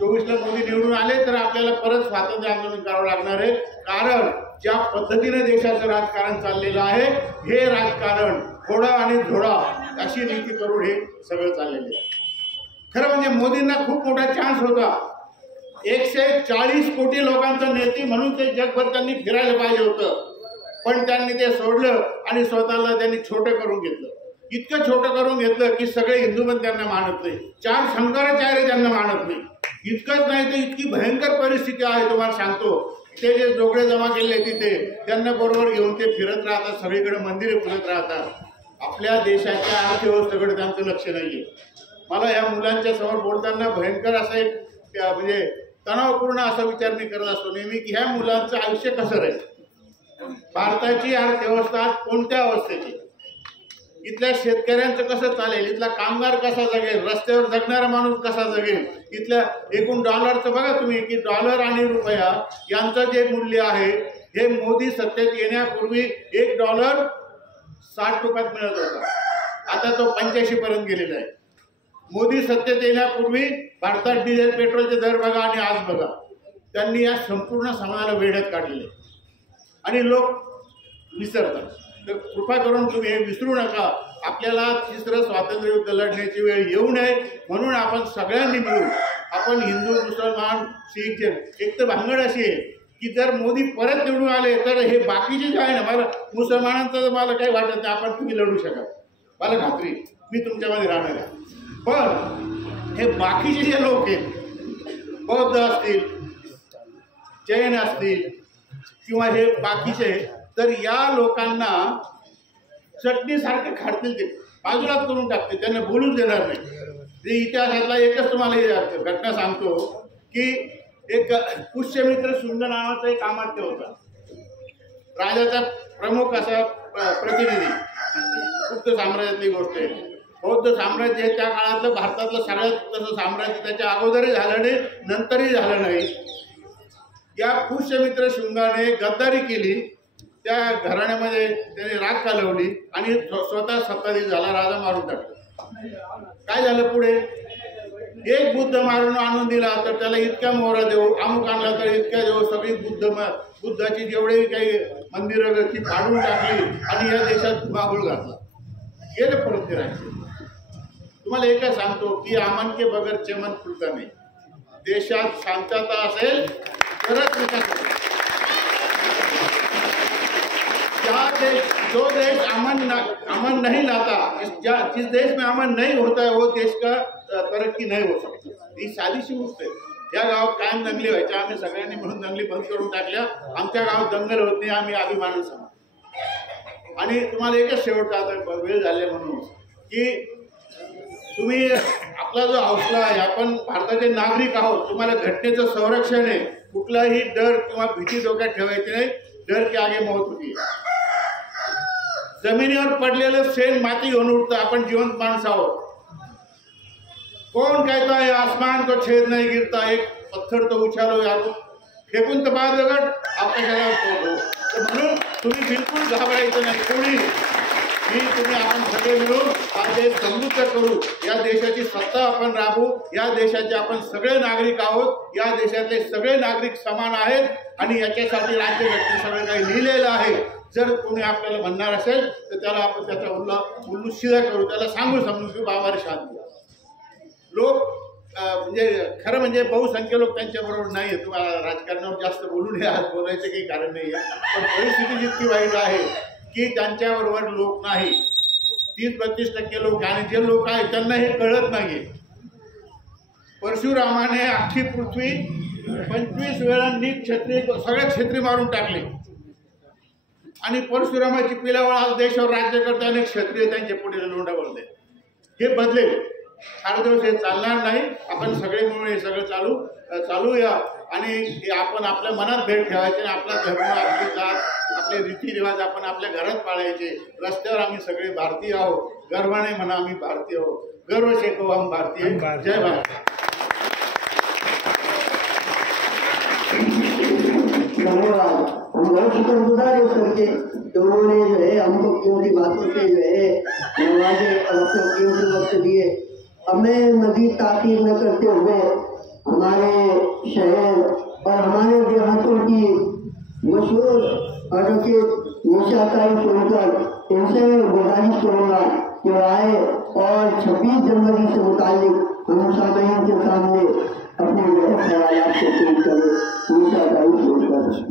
24ला मोदी निवडून आले तर आपल्याला परत स्वातंत्र्य आंदोलन करावं लागणार आहे। कारण ज्या पद्धतीने देशाचं राजकारण चाललेलं आहे, हे राजकारण थोडा आणि थोडा अशी नीती करून हे सगळं चाललेलं आहे। खरं म्हणजे मोदींना खूप मोठा चान्स होता, 140 कोटी लोकांचा नेते म्हणून ते जगभर त्यांनी फिरायला पाहिजे होतं, पण त्यांनी ते सोडलं आणि स्वतःला त्यांनी छोटं करून घेतलं। इतकं छोटं करून घेतलं की सगळे हिंदू पण त्यांना मानत नाही, 4 शंकराचार्य त्यांना मानत नाही। इतकंच नाही तर इतकी भयंकर परिस्थिती आहे, तुम्हाला सांगतो, ते जे जोगडे जमा केले तिथे त्यांना बरोबर घेऊन ते फिरत राहतात, सगळीकडे मंदिरे फिरत राहतात। आपल्या देशाच्या अर्थव्यवस्थेकडे त्यांचं लक्ष नाहीये। मला या मुलांच्या समोर बोलताना भयंकर असं एक म्हणजे तणावपूर्ण असा विचार मी करत असतो नेहमी की ह्या मुलांचं आयुष्य कसं राहील, भारताची अर्थव्यवस्था कोणत्या अवस्थेची, इथल्या शेतकऱ्यांचं कसं चालेल, इथला कामगार कसा जगेल, रस्त्यावर जगणारा माणूस कसा जगेल, इथल्या एकूण डॉलरचं बघा तुम्ही की डॉलर आणि रुपया यांचं जे मूल्य आहे हे मोदी सत्तेत येण्यापूर्वी $1 60 रुपयात मिळत होता, आता तो 85 पर्यंत गेलेला आहे। मोदी सत्तेत येण्यापूर्वी भारतात डिझेल पेट्रोलचे दर बघा आणि आज बघा, त्यांनी या संपूर्ण समाजाला वेड्यात काढलेले आणि लोक विसरतात। तर कृपा करून तुम्ही हे विसरू नका, आपल्याला तिसरं स्वातंत्र्य युद्ध लढण्याची वेळ येऊ नये म्हणून आपण सगळ्यांनी मिळून, आपण हिंदू, मुसलमान, शीख, एक तर भांगड अशी आहे की जर मोदी परत निवडून आले तर हे बाकीचे जे आहे ना, मला मुसलमानांचं तर मला काही वाटत नाही, आपण तुम्ही लढू शकाल, मला खात्री, मी तुमच्यामध्ये राहणार आहे। पण हे बाकीचे जे लोक आहेत, बौद्ध असतील, जैन असतील किंवा हे बाकीचे, तर या लोकांना चटणीसारखे खाडतील, ते बाजूला करून टाकते, त्यांना बोलूच देणार नाही। ते इतिहासातला एकच तुम्हाला घटना सांगतो की एक पुष्यमित्र शुंग नावाचा एक अमात्य होता, राजाचा प्रमुख असा प्रतिनिधी, गुप्त साम्राज्यातली गोष्ट आहे। बौद्ध साम्राज्य हे त्या काळातलं भारतातलं सगळ्यात तसं साम्राज्य, त्याच्या अगोदरही झालं नाही, नंतरही झालं नाही। या पुष्यमित्र शुंगाने गद्दारी केली, त्या घराण्यामध्ये त्याने राग घालवली आणि स्वतः सत्ताधीश झाला, राजा मारून टाकला। काय झालं पुढे? एक बुद्ध मारून आणून दिला तर त्याला इतक्या मोहरा देऊ, अमुक आणला तर इतक्या देऊ, सगळी बुद्धाची जेवढे काही मंदिरं ती फाडून टाकली आणि या देशात मागोळ घातला. गेले परत ते राज्य. तुम्हाला एकच सांगतो की अमन के बगैर चमन फुलता नाही. देशात शांतता असेल तरच विकास. जो देश अमन नहीं लाता, जिस देश में अमन नहीं होता है वो देश का तरक्की नहीं हो सकती. ही साधीशी गोष्ट आहे. या गावात कायम दंगली व्हायच्या, आम्ही सगळ्यांनी म्हणून दंगली बंद करून टाकल्या. आमच्या गावात दंगल होत नाही, आम्ही अभिमानाने सांगतो. आणि तुम्हाला एकच शेवटचा आता वेळ झाले म्हणून की तुम्ही आपला जो हौसला आहे, आपण भारताचे नागरिक आहोत, तुम्हाला घटनेचं संरक्षण आहे. कुठलाही डर किंवा भीती डोक्यात ठेवायची नाही. डर के आगे मौत होती है. जमिनीवर पडलेलं शेण माती घेऊन उठतं. आपण जिवंत माणसं आहोत. कौन कहता है आसमान को छेद नहीं गिरता, एक पत्थर तो उछालो यारो, फेकून तर बाद दगड आपल्या शरीरावर पडतो. तर म्हणून तुम्ही बिलकुल घाबरायचं नाही. कोणी तुम्ही आपण सगळे मिळून हा देश समृद्ध करू. या देशाची सत्ता आपण राबवू. या देशाचे आपण सगळे नागरिक आहोत. या देशातले सगळे नागरिक समान आहेत आणि याच्यासाठी राज्यघटनेत सगळं काही लिहिलेलं आहे. जर कोणी आपल्याला म्हणणार असेल तर त्याला आपण त्याचा उल्लू शिदा करू, त्याला सांगू समजू की बाबारे शांत. लोक म्हणजे खरं म्हणजे बहुसंख्य लोक त्यांच्याबरोबर नाही आहे. तुम्हाला राजकारणावर जास्त बोलू नये, आज बोलायचं काही कारण नाही आहे. पण परिस्थिती जितकी वाईट आहे की त्यांच्याबरोबर लोक नाही. 30-32% लोक, आणि जे लोक आहेत त्यांना हे कळत नाही. परशुरामाने अख्खी पृथ्वी 25 वेळांनी सगळे क्षत्रिय मारून टाकले आणि परशुरामाची पिलावळ आज देशावर राज्य करते. अनेक क्षत्रिय त्यांच्या पुढे लोंढा बोलते. हे बदलेल. 4 दिवस हे चालणार नाही. आपण सगळे मिळून हे सगळं चालूया आणि आपण आपल्या मनात भेट ठेवायचे. आपला धर्म, आपली जात, आपले रीतिरिवाज आपण आपल्या घरात पाळायचे. रस्त्यावर आम्ही सगळे भारतीय आहोत. गर्वाने म्हणा आम्ही भारतीय आहोत. गर्व से कहो हम भारतीय. जय भारत. धन्यवाद. हम बहुत शुक्रगुजार है सर के, तो उन्होंने जो है हमको कीमती बातों से जो है नवाजे और अपने कीमती वक्त दिए. अब मैं मजीद ताकीद न करते हुए हमारे शहर और हमारे देहातों की मशहूर एडवोकेट निशा ताई सोनकर, इनसे गुजारिश करूँगा कि वो आए और 26 जनवरी से मुतालिक हम सामईन के सामने अपने ख्यालात को पेश करें. निशा ताई सोनकर.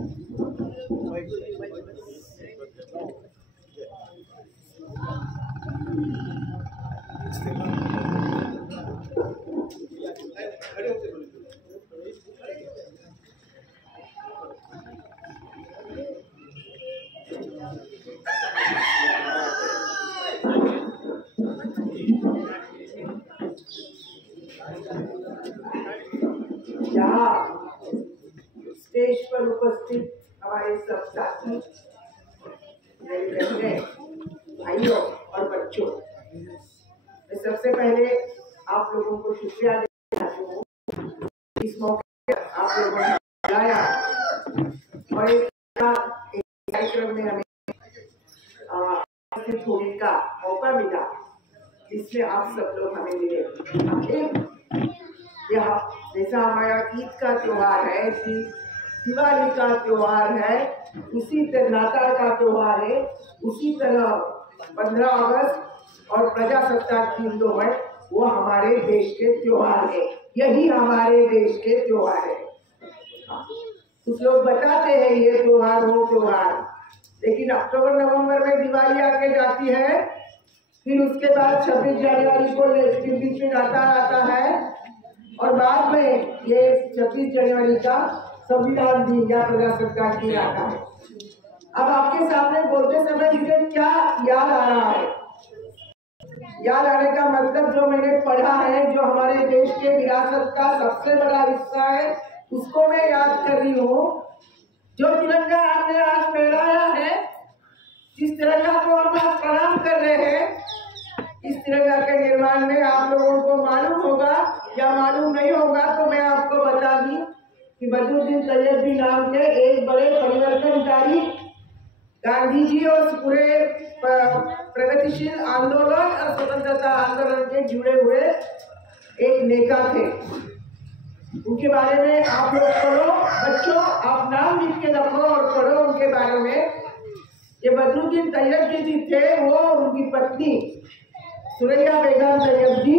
यहाँ स्टेज पर उपस्थित हमारे सब साथी, मेरे बहनें, भाइयों और बच्चों, मैं सबसे पहले आप लोगों को शुक्रिया देना चाहती हूँ. इस मौके पर आप लोगों ने बुलाया और एक कार्यक्रम में हमें उपस्थित होने का मौका मिला, जिसमें आप सब लोग हमें मिले. आखिर यह जैसा हमारा ईद का त्योहार है, दिवाली का त्योहार है, उसी तरह नाताल का त्योहार है, उसी तरह 15 अगस्त और प्रजासत्ताक दिन जो है वो हमारे देश के त्योहार है. यही हमारे देश के त्योहार है. कुछ लोग बताते हैं ये त्योहार वो त्योहार, लेकिन अक्टूबर नवंबर में दिवाली आके जाती है, फिर उसके बाद 26 जनवरी को बीच में नाताल आता है और बाद में ये 26 जनवरी का संविधान दिन या प्रजासत्ताक दिन आता है. अब आपके सामने बोलते समय मुझे क्या याद आ रहा है? याद आने का मतलब जो मैंने पढ़ा है, जो हमारे देश के विरासत का सबसे बड़ा हिस्सा है, उसको मैं याद कर रही हूँ. जो तिरंगा आपने आज फहराया है, जिस तिरंगा को हम आज प्रणाम कर रहे हैं, इस तिरंगा के निर्माण में आप लोगों को मालूम होगा या मालूम नहीं होगा तो मैं आपको बता दी कि बदरुद्दीन तैयबी नाम के एक बड़े परिवर्तनकारी गांधी जी और पूरे प्रगतिशील आंदोलन और स्वतंत्रता आंदोलन के जुड़े हुए एक नेता थे। उनके बारे में आप लोग पढ़ो, बच्चों आप नाम लिख के रखो और पढ़ो उनके बारे में। ये बदरुद्दीन तैयब जी थे, वो और उनकी पत्नी सुरैया बेगम तैयब जी,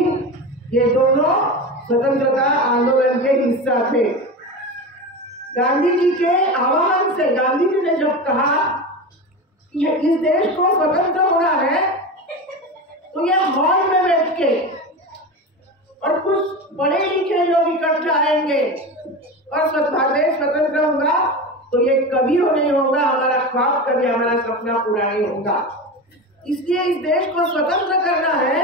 ये दोनों स्वतंत्रता आंदोलन के हिस्सा थे। गांधी जी के आह्वान से गांधी जी ने जब कहा कि इस देश को स्वतंत्र होना है, तो ये हॉल में बैठ के और कुछ बड़े लिखे लोग इकट्ठा आएंगे और देश स्वतंत्र होगा, तो ये कभी हो नहीं होगा, हमारा ख्वाब कभी, हमारा सपना पूरा नहीं होगा। इसलिए इस देश को स्वतंत्र करना है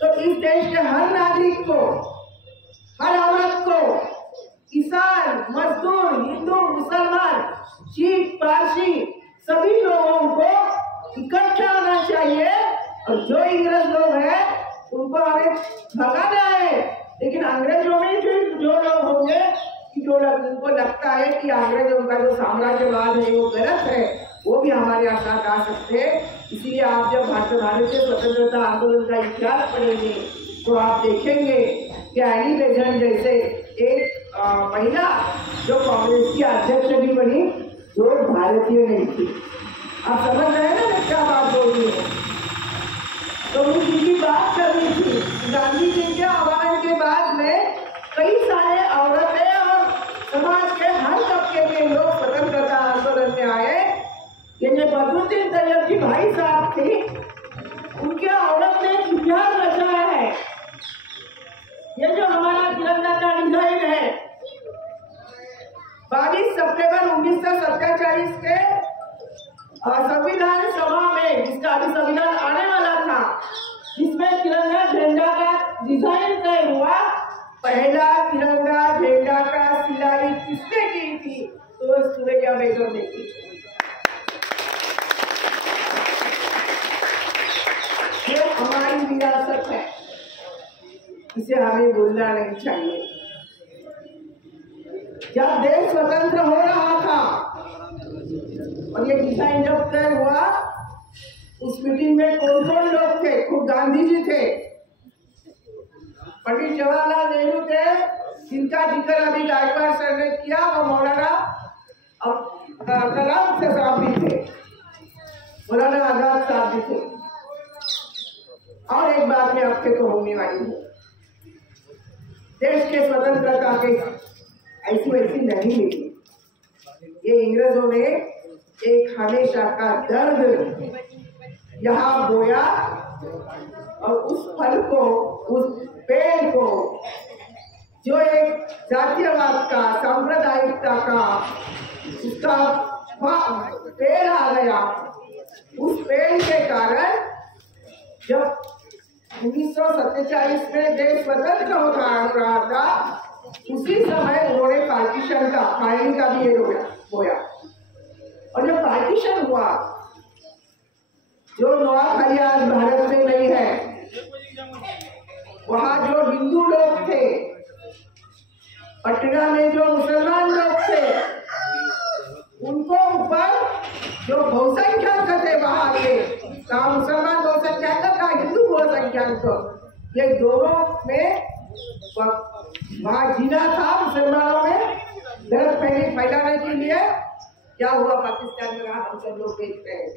तो इस देश के हर नागरिक को, हर औरत को, किसान, मजदूर, हिंदू, मुसलमान, सिख, पारसी, सभी लोगों को इकट्ठा होना चाहिए। और जो इंग्रज लोग हैं उनको हमें भगाना है, लेकिन अंग्रेजों में जो लोग होंगे कि जो लोग उनको लगता है कि अंग्रेजों का जो साम्राज्यवाद है वो गलत है, वो भी हमारे साथ आ सकते हैं। इसीलिए आप जब भारत के स्वतंत्रता आंदोलन का इतिहास पढ़ेंगे तो आप देखेंगे कि एनी बेसेंट जैसे एक महिला जो कांग्रेस की अध्यक्ष भी बनी, जो भारतीय नहीं थी। आप समझ रहे हैं ना मैं क्या बात बोल रही हूँ? तो उनकी बात करनी थी। गांधी जी के आह्वान के बाद में कई सारे औरतें और समाज के हर तबके के लोग स्वतंत्रता आंदोलन में आए। ये जो बदरुद्दीन तैयब जी भाई साहब थे, उनके औरत ने इतिहास रचा है। ये जो हमारा तिरंगा का डिजाइन है, 22 सितंबर 1947 के संविधान सभा में, जिसका अभी संविधान आने वाला था, जिसमें तिरंगा झंडा का डिजाइन तय हुआ। पहला तिरंगा झंडा का सिलाई किसने की थी? तो सुरैया बेगम ने की। ये हमारी विरासत है, इसे हमें भूलना नहीं चाहिए। जब देश स्वतंत्र हो रहा था और ये डिजाइन जब तय हुआ, उस मीटिंग में कौन कौन लोग थे? खुद गांधी जी थे, पंडित जवाहरलाल नेहरू थे, जिनका जिक्र अभी गायकवाड़ सर ने किया, वो मौलाना कलाम साहब भी थे, मौलाना आजाद साहब भी थे। और एक बात मैं आपके को होने वाली हूँ, देश के स्वतंत्रता के ऐसी वैसी नहीं मिली। ये इंग्रजों ने एक हमेशा का दर्द यहाँ बोया और उस फल को, उस पेड़ को, जो एक जातीयवाद का, सांप्रदायिकता का उसका पेड़ आ गया, उस पेड़ के कारण जब 1947 में देश स्वतंत्र हो रहा था, उसी समय उन्होंने पार्टीशन का, फाइलिंग का भी ये बोया। और जब पार्टीशन हुआ, जो नोआखाली आज भारत में नहीं है, वहाँ जो हिंदू लोग थे, पटना में जो मुसलमान लोग थे, उनको ऊपर जो बहुसंख्यक थे वहाँ के, कहा मुसलमान बहुसंख्यक, कहा हिंदू बहुसंख्यक, ये दोनों में वहाँ जीना था मुसलमानों में दर्द फैलाने के लिए। क्या हुआ पाकिस्तान में, हम सब लोग देखते हैं।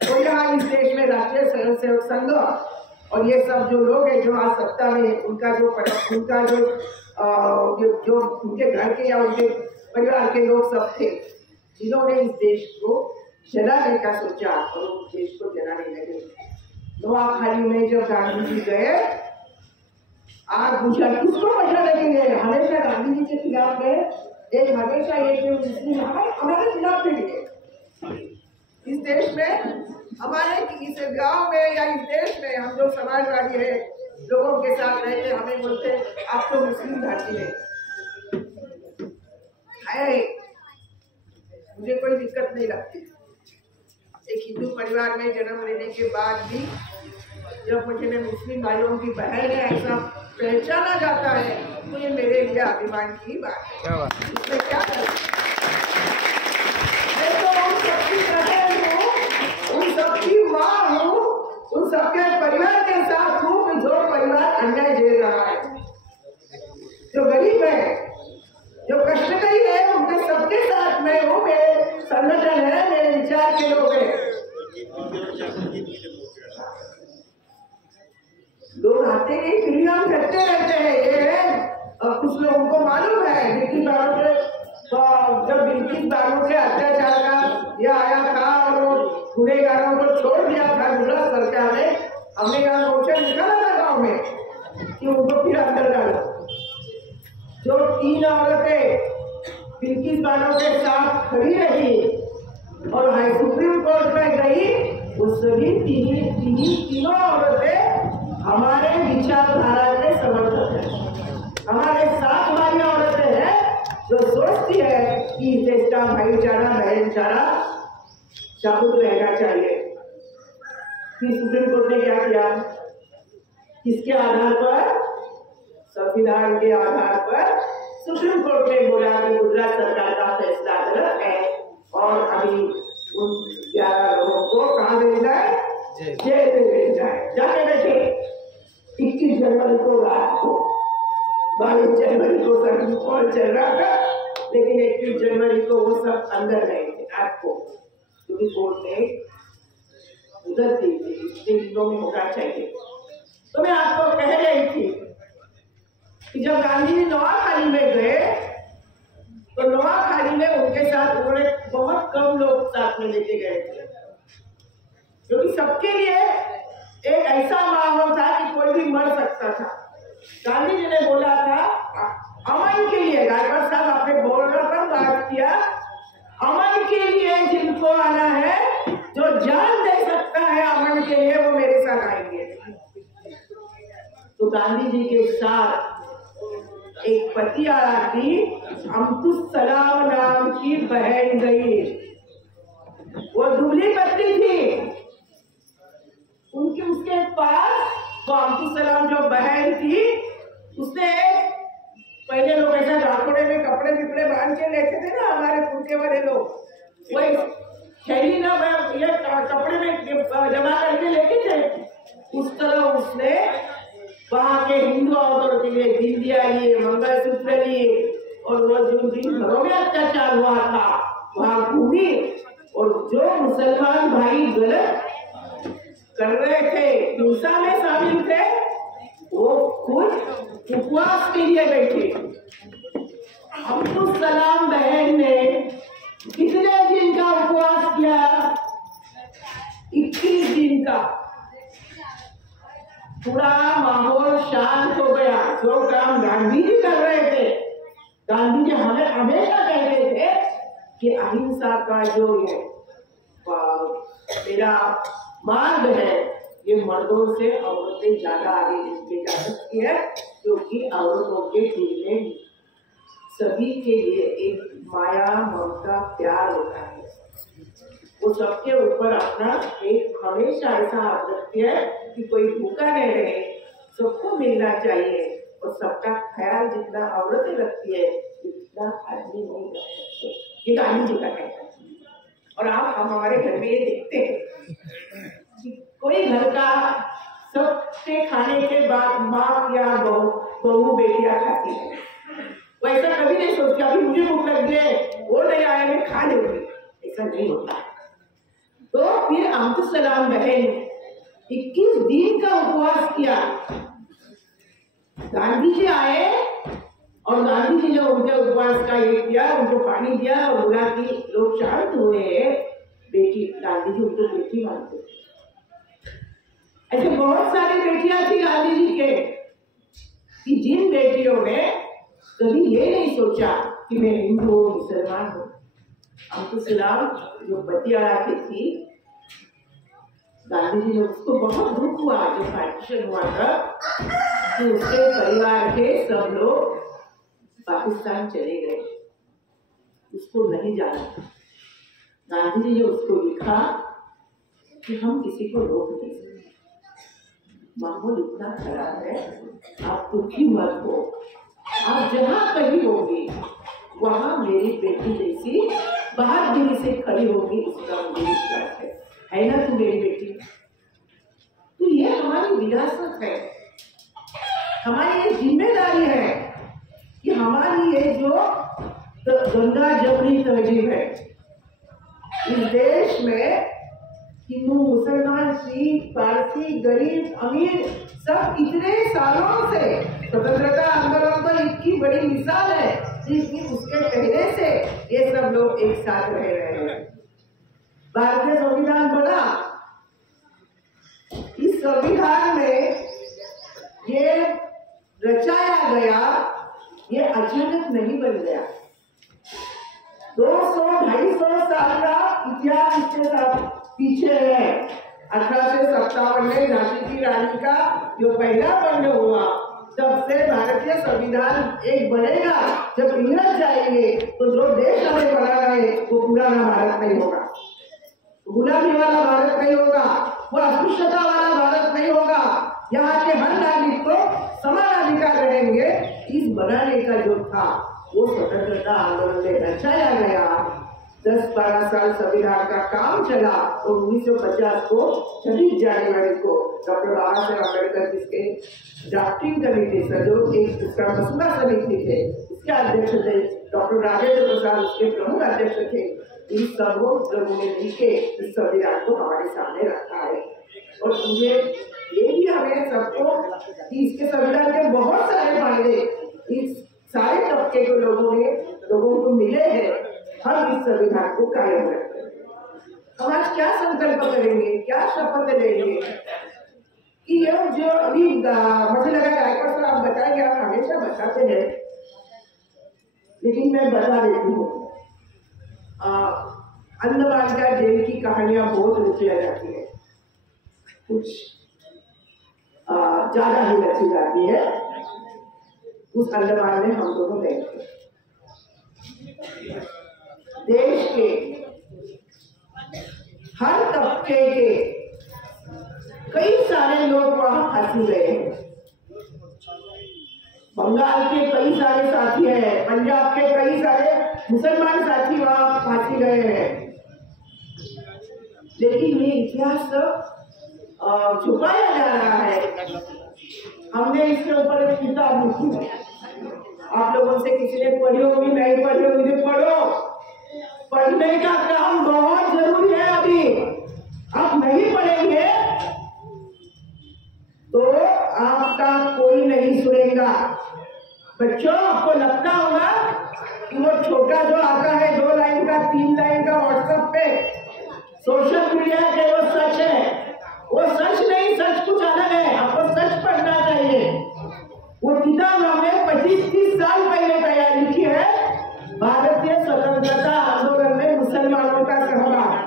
तो यहाँ इस देश में राष्ट्रीय स्वयंसेवक संघ और ये सब जो लोग हैं जो आज सत्ता में, उनका जो उनके घर के या उनके परिवार के लोग सब थे, जिन्होंने इस देश को जलाने का सोचा और उस देश को जलाने लगे। नोआखाली में जब गांधी जी गए, आग बुझा, किसको बचाने के लिए? हमेशा गांधी जी के खिलाफ गए, एक हमेशा ये जो मुस्लिम हमारे खिलाफ भी गए। इस देश में, हमारे इस गांव में या इस देश में, हम जो समाजवादी है, लोगों के साथ रहते, हमें बोलते आप तो मुस्लिम घाटी है। मुझे कोई दिक्कत नहीं लगती। एक हिंदू परिवार में जन्म लेने के बाद भी जब मुझे मुस्लिम भाइयों की बहन है ऐसा पहचाना जाता है, तो ये मेरे लिए अभिमान की बात है। इसमें क्या है? मैं तो उन सबकी बहन हूँ, उन सबकी माँ पता नहीं फिर भी हम कहते रहते हैं ये कुछ लोगों को मालूम है बिल्किस बानो के जब बिल्किस बानो के अत्याचार का यह आया था और वो गुनेगारों को छोड़ दिया था गुजरात सरकार ने, हमने यहाँ मोर्चा निकाला था गाँव में कि उनको फिर अंदर डालो। जो 3 औरतें बिल्किस बानो के साथ खड़ी रही और हाई सुप्रीम कोर्ट में गई, वो सभी तीनों औरतें हमारे विचारधारा के समर्थक है, हमारे साथ वाली औरतें हैं जो सोचती है कि देश का भाईचारा भाईचारा शाबुत रहना चाहिए। फिर सुप्रीम कोर्ट ने क्या किया, किसके आधार पर, संविधान के आधार पर सुप्रीम कोर्ट ने बोला कि गुजरात सरकार का फैसला गलत है और अभी उन 11 लोगों को कहाँ भेजना है, जेल में भेजना है। जाके बैठे 21 जनवरी को रात को, 22 जनवरी को सब कॉल चल रहा था, लेकिन 21 जनवरी को वो सब अंदर गए थे रात को, क्योंकि कोर्ट ने उधर दी थी इतने दिनों में होना चाहिए। तो मैं आपको कह रही थी कि जब गांधी जी नोआखाली में गए तो नोआखाली में उनके साथ उन्होंने बहुत कम लोग साथ में लेके गए थे, क्योंकि सबके लिए एक ऐसा माहौल था कि कोई भी मर सकता था। गांधी जी ने बोला था अमन के लिए, गायकवाड़ साहब आपने बोलने पर बात किया, अमन के लिए जिनको आना है, जो जान दे सकता है अमन के लिए, वो मेरे साथ आएंगे। तो गांधी जी के साथ एक पतियाला थी, अमतुस सलाम नाम की बहन गई, वो दुबली पत्नी थी, उनके उसके पास वो अमतुस सलाम जो बहन थी, उसने पहले लोग ऐसा झाकोड़े में कपड़े विपड़े बांध के लेते थे ना, हमारे पुरखे वाले लोग, वही थैली ना ये कपड़े में जमा करके लेके थे, उस तरह उसने वहाँ के हिंदू औरतों के लिए बिंदिया लिए, मंगलसूत्र लिए, और वो जो जिन घरों में अत्याचार हुआ था वहाँ घूमी, और जो मुसलमान भाई गलत कर रहे थे, हिंसा में शामिल थे, वो खुद उपवास के लिए बैठे। अब्दुल सलाम बहन ने कितने दिन का उपवास किया, 21 दिन का। पूरा माहौल शांत हो गया। जो काम गांधी जी कर रहे थे, गांधी जी हमें हमेशा कहते थे कि अहिंसा का जो ये मेरा मार्ग है, ये मर्दों से औरतें ज्यादा आगे ले जा सकती है, क्योंकि औरतों के दिल में सभी के लिए एक माया ममता प्यार होता है। वो सबके ऊपर अपना एक हमेशा ऐसा हाथ रखती है कि कोई भूखा नहीं रहे, सबको मिलना चाहिए, और सबका ख्याल जितना औरतें रखती है उतना आदमी नहीं रख सकते। ये गांधी जी का कहना है। और आप हम हमारे घर में ये देखते हैं कि कोई घर का सबके खाने के बाद माँ या बहू बेटियां खाती है, वो ऐसा कभी नहीं सोचती अभी मुझे भूख लग गई, वो नहीं आया मैं खा लूंगी, ऐसा नहीं होता। तो फिर अब्दुल सलाम बहन 21 दिन का उपवास किया। गांधी जी आए और गांधी जी ने उनके उपवास का ये किया, उनको पानी दिया और बोला कि लोग शांत हुए, बेटी गांधी जी उनको बेटी मानते थे। ऐसे बहुत सारी बेटियां थी गांधी जी के, कि जिन बेटियों ने कभी ये नहीं सोचा कि मैं हिंदू हूँ मुसलमान हूँ। अब्दुल सलाम जो पतियाला की थी, गांधी जी ने उसको बहुत दुख हुआ जब पार्टीशन हुआ था, तो उसके परिवार के सब लोग पाकिस्तान चले गए, उसको नहीं जाना। गांधी जी ने उसको लिखा कि हम किसी को रोक नहीं सकते, माहौल इतना खराब है, आप दुखी मत हो, आप जहाँ कहीं होगी वहाँ मेरी बेटी जैसी बहादुरी से खड़ी होगी, उसका मुझे विश्वास है ना तू मेरी बेटी। तो ये हमारी विरासत है, हमारी ये जिम्मेदारी है कि हमारी ये जो गंगा जमुनी तहजीब है, इस देश में हिंदू हिंदू, मुसलमान, सिख, पारसी, गरीब, अमीर सब इतने सालों से स्वतंत्रता आंदोलन तो इतनी बड़ी मिसाल है जिसकी उसके पहले से ये सब लोग एक साथ रह रहे हैं। भारतीय संविधान बना, इस संविधान में ये रचाया गया, ये अचानक नहीं बन गया। 200-250 साल का इतिहास इसके साथ पीछे है। 1857 में झांसी की रानी का जो पहला बंद हुआ, तब से भारतीय संविधान एक बनेगा। जब इंग्रज जाएंगे तो जो देश हमें बनाना है वो पुराना भारत नहीं होगा, गुलामी वाला भारत नहीं होगा, वो अस्पृश्यता वाला भारत नहीं होगा। यहाँ के हर नागरिक को समान अधिकार रहेंगे। इस बनाने का जो था वो स्वतंत्रता आंदोलन में रचाया गया। 10-12 साल संविधान का काम चला और 1950 को 26 जनवरी को डॉक्टर बाबा साहेब अम्बेडकर जिसके ड्राफ्टिंग कमेटी सहयोग एक उसका मसला समिति थे, उसके अध्यक्ष थे डॉक्टर राजेंद्र प्रसाद, उसके प्रमुख अध्यक्ष थे। इन सब लोगों ने मिलके इस संविधान को हमारे सामने रखा है। और ये भी हमें सबको कि इसके संविधान के बहुत सारे फायदे इस सारे तबके के लोगों को मिले हैं। हम इस संविधान को कायम रखते हैं। हम आज क्या संकल्प करेंगे, क्या शपथ लेंगे कि ये जो अभी मुझे लगा गायकवाड़ सर आप बताएंगे, आप हमेशा बताते हैं, लेकिन मैं बता देती हूँ। अंडमान का जेल की कहानियां बहुत रची जाती है, कुछ ज्यादा ही रची जाती है। उस अंडमान में हम दोनों रहते हैं। देश के हर तबके के कई सारे लोग वहां फंसी गए हैं। बंगाल के कई सारे साथी हैं, पंजाब के कई सारे मुसलमान साथी वहां फांसी गए हैं। लेकिन ये इतिहास छुपाया जा रहा है। हमने इसके ऊपर एक किताब लिखी है, आप लोगों से किसी ने पढ़ी होगी, नहीं पढ़ी होगी तो पढ़ो। पढ़ने का काम बहुत जरूरी है। अभी आप नहीं पढ़ेंगे तो आपका कोई नहीं सुनेगा। बच्चों, आपको लगता होगा कि वो छोटा जो आता है 2 लाइन का 3 लाइन का व्हाट्सएप पे सोशल मीडिया के वो सच है, वो सच नहीं, सच कुछ अलग है। आपको सच पढ़ना चाहिए। वो किताब हमने 25-30 साल पहले तैयार लिखी है, भारतीय स्वतंत्रता आंदोलन में मुसलमानों का सहभाग।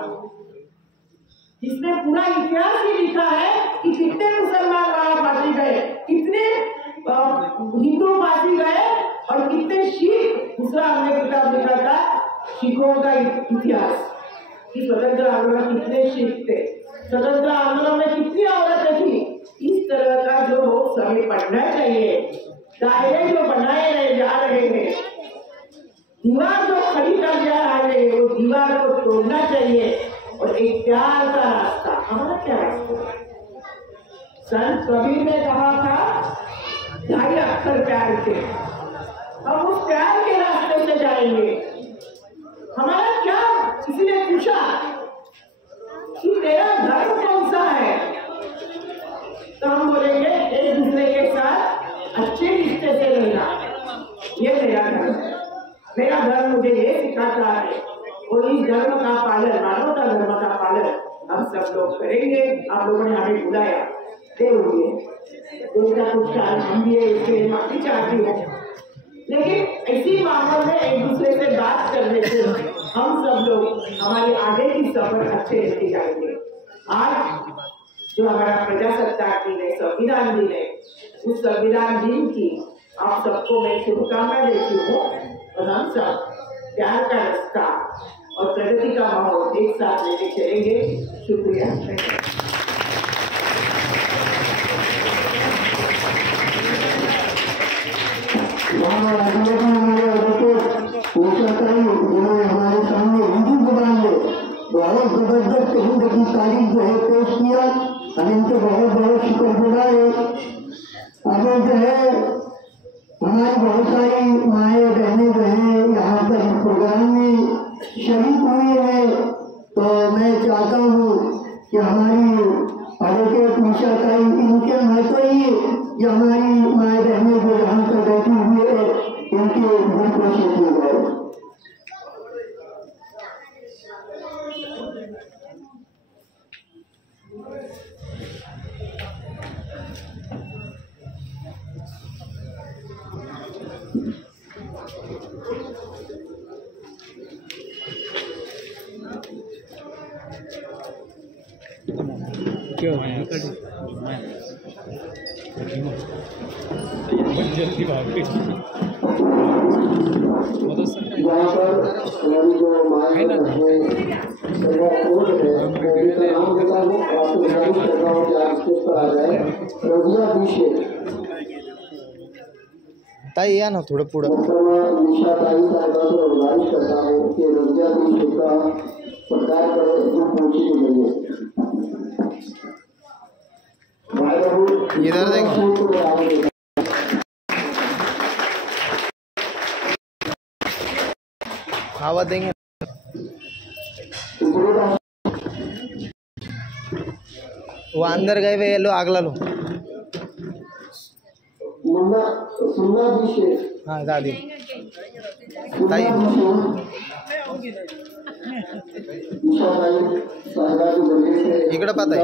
इसने पूरा इतिहास ही लिखा है कि कितने मुसलमान वहां फांसी गए, कितने हिंदू फांसी गए और कितने शीख। दूसरा हमने किताब लिखा था सिखों का इतिहास, कि स्वतंत्र आंदोलन कितने शीख थे, स्वतंत्र आंदोलन में कितनी औरतें थी। इस तरह का जो हमें पढ़ना चाहिए। दायरे जो बनाए जा रहे हैं, दीवार जो खड़ी कर जा रहे हैं, वो दीवार को तोड़ना चाहिए और एक प्यार का रास्ता। हमारा क्या रास्ता? संत कबीर ने कहा था 2.5 अक्षर प्यार के। हम उस प्यार के रास्ते से जाएंगे। हमारा क्या, किसी ने पूछा कि तेरा धर्म कौन सा है, तो हम बोलेंगे एक दूसरे के साथ अच्छे रिश्ते से रहना, ये मेरा धर्म है। मेरा धर्म मुझे ये सिखाता है और इस धर्म का पालन, मानवता धर्म का पालन हम सब लोग करेंगे। आप लोगों ने हमें बुलाया, उसका कुछ कारण हम भी इसके लिए माफी चाहती हूँ। लेकिन इसी माहौल में एक दूसरे से बात करने से हम सब लोग हमारे आगे की सफर अच्छे लेके जाएंगे। आज जो हमारा प्रजासत्ताक दिन है, संविधान दिन है, उस संविधान दिन की आप सबको मैं शुभकामना देती हूँ और हम सब प्यार का रास्ता और प्रगति का माहौल एक साथ लेके चलेंगे। शुक्रिया। हमारे सामने हिंदी जुबान में बहुत जबरदस्त हिंद की तारीफ जो है पेश किया, हम इनसे बहुत बहुत शुक्रगुजार है। अब जो है हमारी बहुत सारी माएँ बहनें जो है यहाँ पर प्रोग्राम में शरीक हुई है, तो मैं चाहता हूँ कि हमारी हरकत निशा का इनके महत्व ही कि हमारी माए बहनें जो यहाँ पर बैठी हुई है इनके घर को सीखी गए। यहाँ पर हमारी जो माए नाम देता हूँ आपको गुजारिश करता हूँ कि आप स्टेज पर आ जाए। रजिया बीशे ताई या ना थोडं पुढं निशा ताई साहबा से गुजारिश करता हूँ कि रजिया बीशे का सरकार पर जो पहुंची गई इधर देखो आवाज देंगे वो अंदर गए वे ये लो आग ला लो। हाँ दादी ताई इकडं पाहत आहे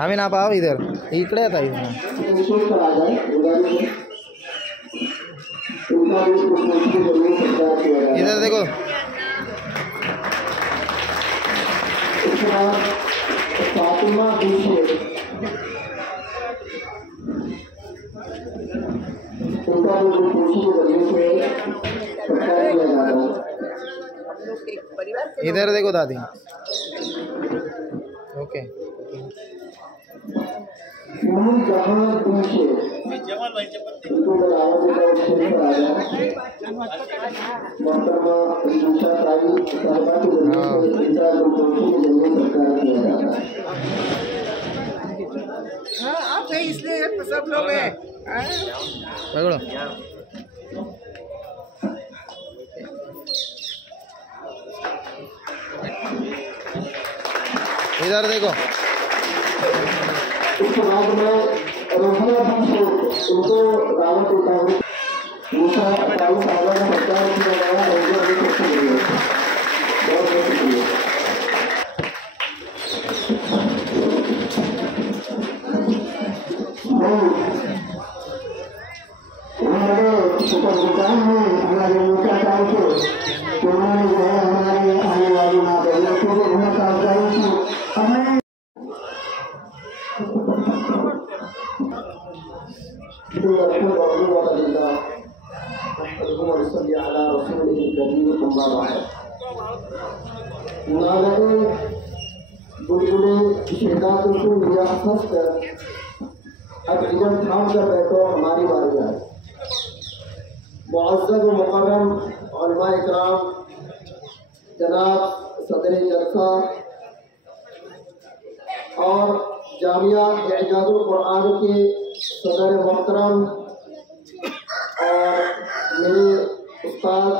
आम्ही ना पाव इधर इकडे आता इधर देखो फातिमा बीशे उनका जो खुशी के वजह से सत्कार किया जा रहा है। इधर देखो दादी ओके जहाँ बीशे उनको बताया मोहतरमा निशा ताई साहिबा के जरिए से इनका जो खुशी के जरिए सत्कार किया जा रहा है। हाँ आप है इसलिए सब लोग हैं। पकड़ो इधर देखो इसके बाद में रजिया बीशे उनको दावत देता हूँ। निशा ताई साहिबा का सत्कार किया गया रजिया बीशे के लिए बहुत बहुत शुक्रिया। हमारे सुपरविकास में हमारे निशा ताई को उन्होंने जो है हमारे आने वाली माँ बहनों को भी उन्हें सावधानी की हमें बुलबुले शेदात को लिया फंस कर अब इधर थाम कर बैठो हमारी बारी आए। मुअज़्ज़ज़ व मुकर्रम उलमा इकराम जनाब सदर जलसा और जामिया एजाजुल कुरान के सदर मोहतरम और मेरे उस्ताद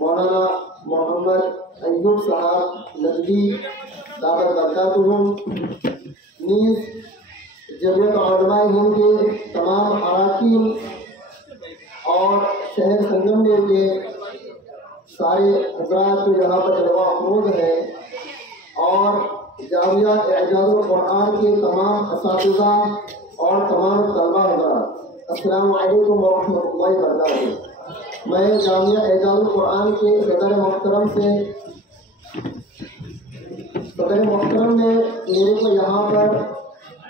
मौलाना मोहम्मद अय्यूब साहब नदवी दावत बरकातुहुम नीज़ जमियत उलमा हिंद के तमाम अराकीन और शहर संगमनेर के सारे हजरात जो यहाँ पर जलवा अफरोज है और जामिया एजाजुल कुरान के तमाम असातिज़ा और तमाम तलबा हजरात अस्सलामु अलैकुम व रहमतुल्लाहि व बरकातुहू। मैं जामिया एजाजुल कुरान के सदर मोहतरम ने मेरे को यहाँ पर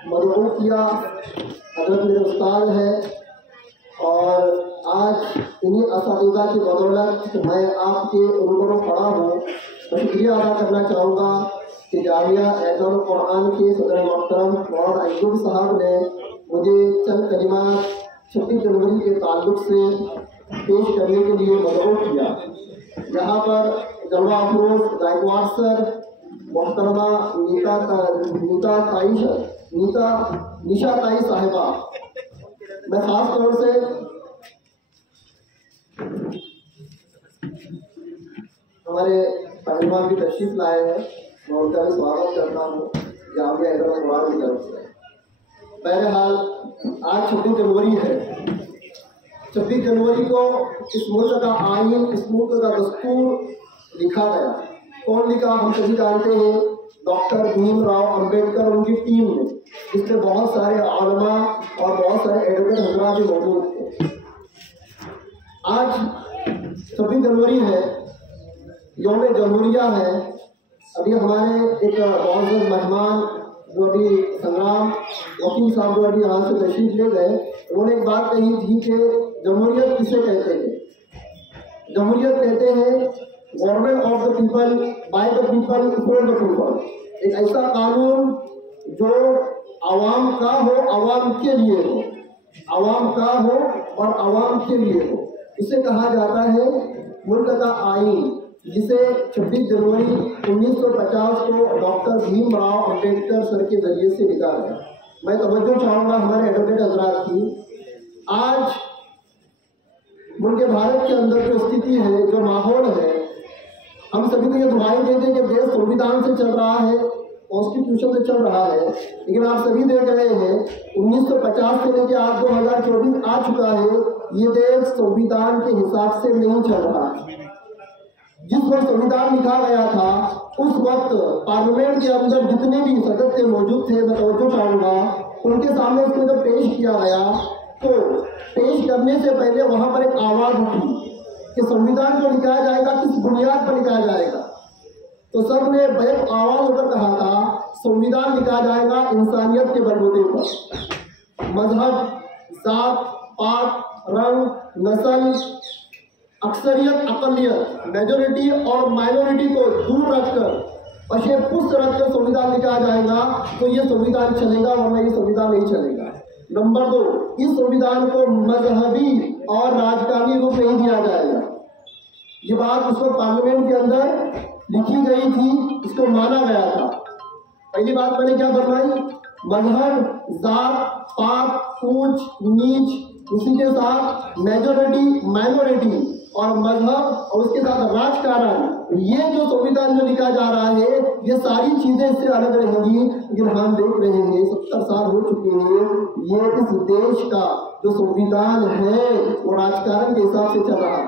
मदबूर किया। हजरत मेरे उस्ताद है और आज इन्हीं असातिज़ा की बदौलत मैं आपके रूबरू खड़ा हूँ। मैं शुक्रिया अदा करना चाहूँगा कि जामिया एजाजुल कुरान के सदर मोहतरम मौलाना अय्यूब साहब ने मुझे चंद कलिमात 26 जनवरी के ताल्लुक से पेश करने के लिए मदबूर किया। यहाँ पर जलवा अफरोज गायकवाड़ सर मोहतरमा निशा ताई साहिबा, मैं खास तौर से हमारे पहलवान भी तशरीफ लाए हैं, मैं उनका भी स्वागत करता हूँ जामिया हैदराबाद की तरफ से। बहरहाल आज 26 जनवरी है। 26 जनवरी को इस मुल्क का आइन, इस मुल्क का दस्तूर लिखा गया। कौन लिखा हम सभी जानते हैं, डॉक्टर भीमराव अंबेडकर और उनकी टीम ने, जिसमें बहुत सारे आलमा और बहुत सारे एडवोकेट हजरात भी मौजूद थे। आज 26 जनवरी है, यौम जमहूरिया है। अभी हमारे एक मौजूद मेहमान जो अभी संग्राम वकील साहब जो अभी यहाँ से तशरीफ ले गए, उन्होंने एक बात कही थी कि जमहूरियत किसे कहते हैं। जमहूरियत कहते हैं government of the people, by the people, for the people. एक ऐसा कानून जो आवाम का हो, आवाम के लिए हो, आवाम का हो और आवाम के लिए हो, इसे कहा जाता है मुल्क का आइन, जिसे 26 जनवरी 1950 को डॉक्टर भीमराव अंबेडकर सर के जरिए से लिखा गया। मैं तवज्जो चाहूँगा हमारे एडवोकेट हजरात की। आज मुल्क भारत के अंदर जो स्थिति है, जो माहौल है, हम सभी को ये दुआएं देते हैं कि देश संविधान से चल रहा है, कॉन्स्टिट्यूशन से चल रहा है, लेकिन आप सभी देख रहे हैं 1950 से लेकर आज 2024 आ चुका है, ये देश संविधान के हिसाब से नहीं चल रहा। जिस वक्त संविधान लिखा गया था उस वक्त पार्लियामेंट के अंदर जितने भी सदस्य मौजूद थे, मैं तवज्जो चाहूँगा, उनके सामने उसको जब पेश किया गया तो पेश करने से पहले वहाँ पर एक आवाज़ उठी कि संविधान जो लिखाया जाएगा किस बुनियाद पर लिखाया जाएगा। तो सब ने एक आवाज़ होकर कहा था संविधान लिखा जाएगा इंसानियत के बलबूते पर। मजहब, जात, पात, रंग, नस्ल, अक्सरियत, अकलियत, मेजोरिटी और माइनॉरिटी को दूर रखकर, पशे पुष्ट रखकर संविधान लिखा जाएगा तो ये संविधान चलेगा, वरना ये संविधान नहीं चलेगा। नंबर 2, इस संविधान को मजहबी और राजकानी रूप नहीं दिया जाएगा। ये बात उस वक्त पार्लियामेंट के अंदर लिखी गई थी, इसको माना गया था। पहली बात मैंने क्या फरमाई, मजहब, जात, पात, ऊंच नीच, उसी के साथ मेजोरिटी, माइनॉरिटी और मजहब और उसके साथ राजकारण, ये जो संविधान जो लिखा जा रहा है, ये सारी चीजें इससे अलग रहेंगी। लेकिन हम देख रहे हैं 70 साल हो चुके हैं, ये इस देश का जो संविधान है वो राजकारण के हिसाब से चल रहा है,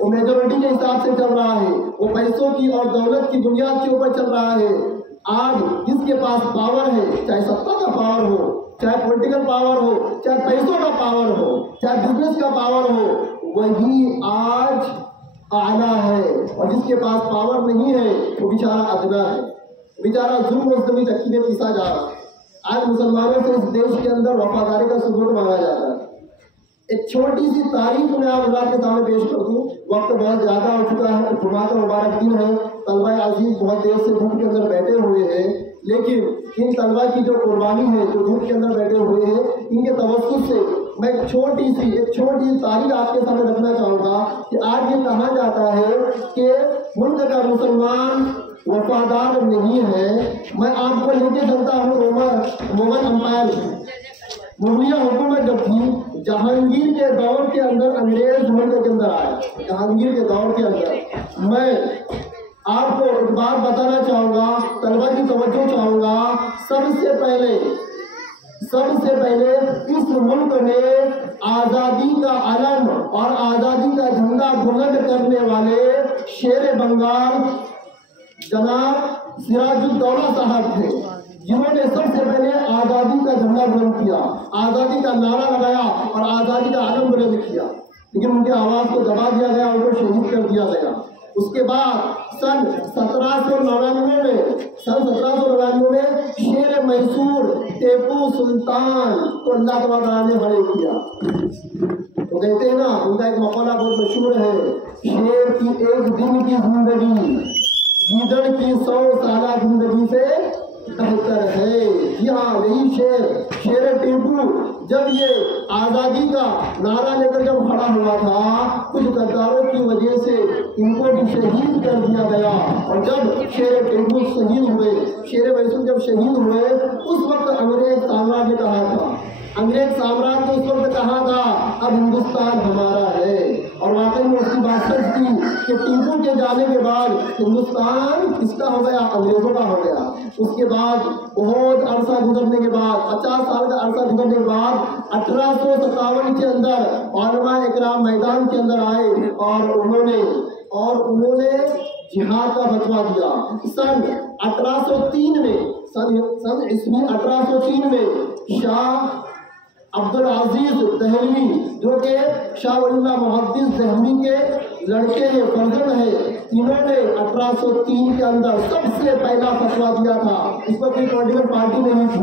वो मेजोरिटी के हिसाब से चल रहा है, वो पैसों की और दौलत की बुनियाद के ऊपर चल रहा है। आज जिसके पास पावर है, चाहे सत्ता का पावर हो, चाहे पॉलिटिकल पावर हो, चाहे पैसों का पावर हो, चाहे बिजनेस का पावर हो, वही आज आला है, और जिसके पास पावर नहीं है वो बेचारा अदना है, बेचारा जुल्म और ज़मीन चक्की में पीसा जा रहा है। आज मुसलमानों से इस देश के अंदर वफादारी का सबूत मांगा जाता है। एक छोटी सी तारीफ मैं आप के सामने पेश कर दूं, वक्त बहुत ज्यादा हो चुका है, जुमा का मुबारक दिन है, तलबा अजीज बहुत देर से धूप के अंदर बैठे हुए हैं, लेकिन इन तलबा की जो कुर्बानी है, जो धूप के अंदर बैठे हुए हैं, इनके तवज्जुह से मैं एक छोटी सी तारीख आपके सामने रखना चाहूँगा कि आज ये कहा जाता है कि मुल्क का मुसलमान वफादार नहीं है। मैं आपको लेके चलता हूँ मोगल अंपायर, मुगलिया हुकूमत जब थी, जहांगीर के दौर के अंदर अंग्रेज मुल्क के अंदर आया। जहांगीर के दौर के अंदर मैं आपको एक बात बताना चाहूँगा, तलबा की तवज्जो चाहूँगा। सबसे पहले इस मुल्क में आज़ादी का अलम और आज़ादी का झंडा बुलंद करने वाले शेर बंगाल जनाब सिराजुद्दौला साहब थे, जिन्होंने सबसे पहले आज़ादी का झंडा बुलंद किया, आज़ादी का नारा लगाया और आज़ादी का आलम बुलंद किया। लेकिन उनकी आवाज़ को दबा दिया गया, उनको शहीद कर दिया गया। उसके बाद सन 1799 में शेर मैसूर टीपू सुल्तान को अल्लाह तआला ने बड़े किया। तो कहते हैं ना, उनका एक मकौला बहुत मशहूर है, शेर की एक दिन की जिंदगी गीदड़ की 100 साल जिंदगी से बेहतर है। जी हाँ, वही शेर टीपू जब ये आज़ादी का नारा लेकर जब खड़ा हुआ था, कुछ गद्दारों की वजह से इनको भी शहीद कर दिया गया। और जब शेर टीपू शहीद हुए, शेर मैसूर जब शहीद हुए, उस वक्त अंग्रेज साम्राज्य ने कहा था, अंग्रेज साम्राज्य ने उस वक्त कहा था अब हिंदुस्तान हमारा है। और वाकई में उसकी बात सच थी कि टीपू के जाने के बाद हिंदुस्तान किसका हो गया, अंग्रेजों का हो गया। उसके बाद बहुत अरसा गुजरने के बाद 50 साल का अरसा गुजरने के बाद 1857 के अंदर उलमा इकराम मैदान के अंदर आए और उन्होंने जिहाद का फतवा दिया। सन 1803 में सन ईस्वी 1803 में शाह अब्दुल अजीज दहलवी जो कि शाह वलीउल्लाह मुहद्दिस दहलवी के लड़के हैं, फर्जंद है, इन्होंने 1803 के अंदर सबसे पहला फतवा दिया था। इस पर कोई पॉलिटिकल पार्टी नहीं थी,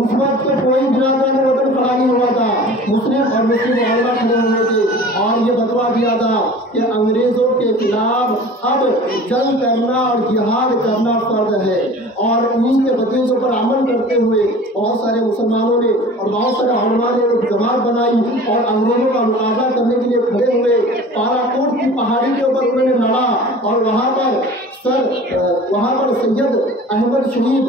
उस वक्त तो कोई बिरादरान वतन खड़ा नहीं हुआ था, मुस्लिम और मुस्लिम उलमा खड़े हुए थे और ये फतवा दिया था कि अंग्रेजों के खिलाफ अब जंग करना और जिहाद करना फर्ज है। और उन्हीं के वतीरों पर अमल करते हुए बहुत सारे मुसलमानों ने और बहुत सारे उलमा ने एक जमात बनाई और अंग्रेजों का मुकाबला करने के लिए खड़े हुए। पाराकोट की पहाड़ी के ऊपर उन्होंने लड़ा और वहाँ पर सैयद अहमद शहीद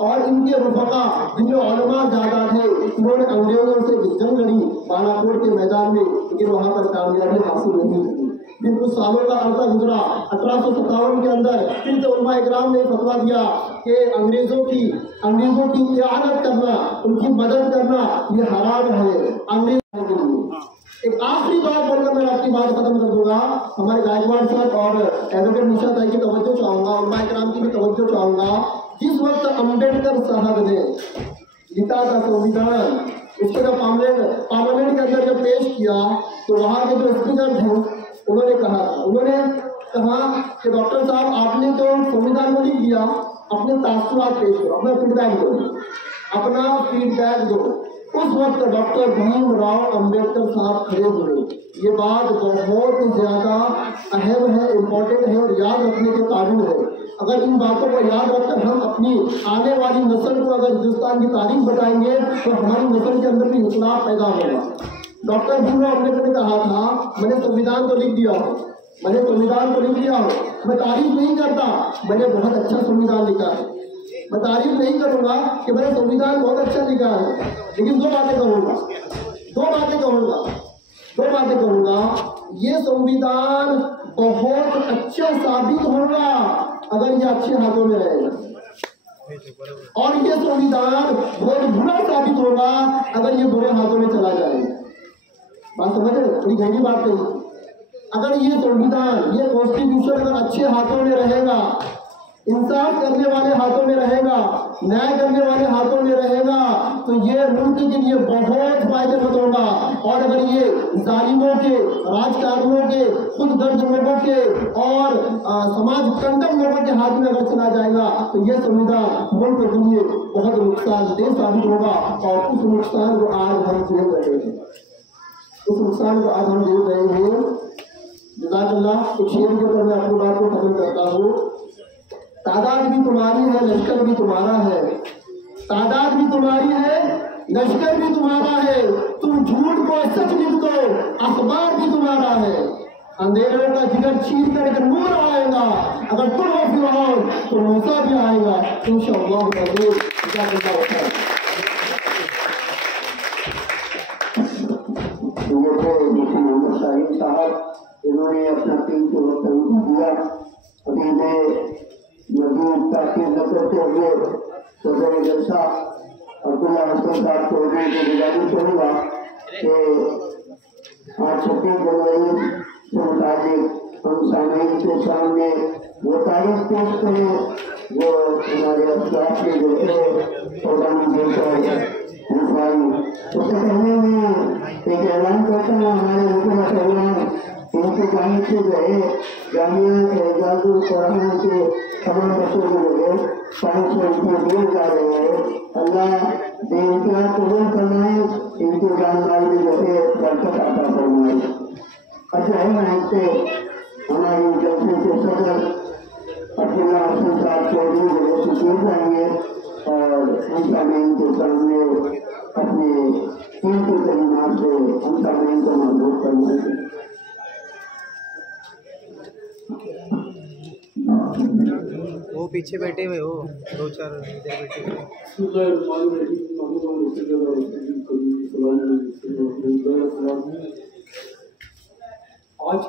और इनके रुफका जिनमें उलमा ज्यादा थे, उन्होंने अंग्रेजों से जंग लड़ी बालाकोट के मैदान में, लेकिन वहाँ पर कामयाबी हासिल नहीं हुई। फिर कुछ सालों का अरसा गुजरा, 1857 के अंदर फिर से उलमा इकराम ने फतवा दिया कि अंग्रेजों की इआनत करना, उनकी मदद करना ये हराम है। अंग्रेजों के लिए एक आखिरी बात बोलकर मैं आपकी बात खत्म कर दूंगा। हमारे गायकवाड़ साहब और एडवोकेट निशा ताई की तवज्जो चाहूंगा, उलमा इकराम की भी तवज्जो चाहूंगा। जिस वक्त अम्बेडकर साहब ने लिखा था संविधान, उसको जब पार्लियामेंट के अंदर जब पेश किया तो वहाँ के जो स्पीकर थे उन्होंने कहा कि डॉक्टर साहब आपने तो संविधान को लिख दिया, अपने तासुरात पेश करो, अपना फीडबैक दो। उस वक्त डॉक्टर भीमराव अंबेडकर साहब खड़े हुए। ये बात बहुत ज्यादा अहम है, इम्पोर्टेंट है और याद रखने के काबिल है। अगर इन बातों को याद रखकर हम अपनी आने वाली नस्ल को अगर हिंदुस्तान की तारीख बताएंगे तो हमारी नस्ल के अंदर भी इंकलाब पैदा होगा। डॉक्टर भीमराव अम्बेडकर ने कहा था मैंने संविधान तो लिख दिया हो, मैं तारीफ नहीं करता, मैंने बहुत अच्छा संविधान लिखा है। मैं तारीफ नहीं करूंगा कि मैंने संविधान बहुत अच्छा लिखा है, लेकिन दो बातें कहूंगा। ये संविधान बहुत अच्छा साबित होगा अगर ये अच्छे हाथों में रहेगा, और ये संविधान बहुत बुरा साबित होगा अगर ये बुरे हाथों में चला जाएगा। बात समझ रहे? बड़ी गहरी बात कही। अगर ये संविधान, ये कॉन्स्टिट्यूशन अगर अच्छे हाथों में रहेगा, इंसाफ करने वाले हाथों में रहेगा, न्याय करने वाले हाथों में रहेगा, तो ये मुल्क के लिए बहुत फायदेमंद होगा। और अगर ये जालिमों के, राजकारणियों के, खुद दर्द लोगों के और समाज कंटक लोगों के हाथ में अगर चला जाएगा तो ये संविधान मुल्क के लिए बहुत नुकसानदेह साबित होगा। और उस नुकसान को आज हम झेल रहे हैं। जज़ाकल्लाह। एक शेर के ऊपर मैं अपनी बात को खत्म करता हूँ। तादाद भी तुम्हारी है, लश्कर भी तुम्हारा है, तादाद भी तुम्हारी है, लश्कर भी तुम्हारा है, तुम झूठ को सच लिख दो, अखबार भी तुम्हारा है। अंधेरों का जिगर चीर कर एक नूर आएगा, अगर तुम हो फिरौन तो मूसा भी आएगा इंशाअल्लाह। मोहम्मद शाहीन साहब, इन्होंने अपना 3 वक्त दिया। अभी मैं मजदूर ताकीद न करते हुए सदर जलसा अब्दुल्ला हसन साहब चौधरी को गुजारिश करूँगा कि आज 26 जनवरी के मुताबिक हम सामईन के सामने वो तारीख पेश करें जो हमारे अफसार के जैसे उससे पहले मैं एक ऐलान करता हूँ। हमारे हुकूमत इनके जाने से जो है जामिया एजाजुल कुरान के तमाम बच्चों को जो है 500 रुपये दिए जा रहे हैं। अल्लाह बेइंतहा कबूल फरमाए, इनकी जानकारी में जो है बरकत अता फरमाए। अच्छा है मैं इससे हमारी जलसे के सदर अब्दुल्ला हसन साहब चौधरी जो है तशरीफ लाएंगे और उनका मैं इनके सामने अपने 3 कलिमात से उनका मैं इनको मजबूत करना। वो पीछे बैठे हुए हो 2-4 इधर बैठे हुए। आज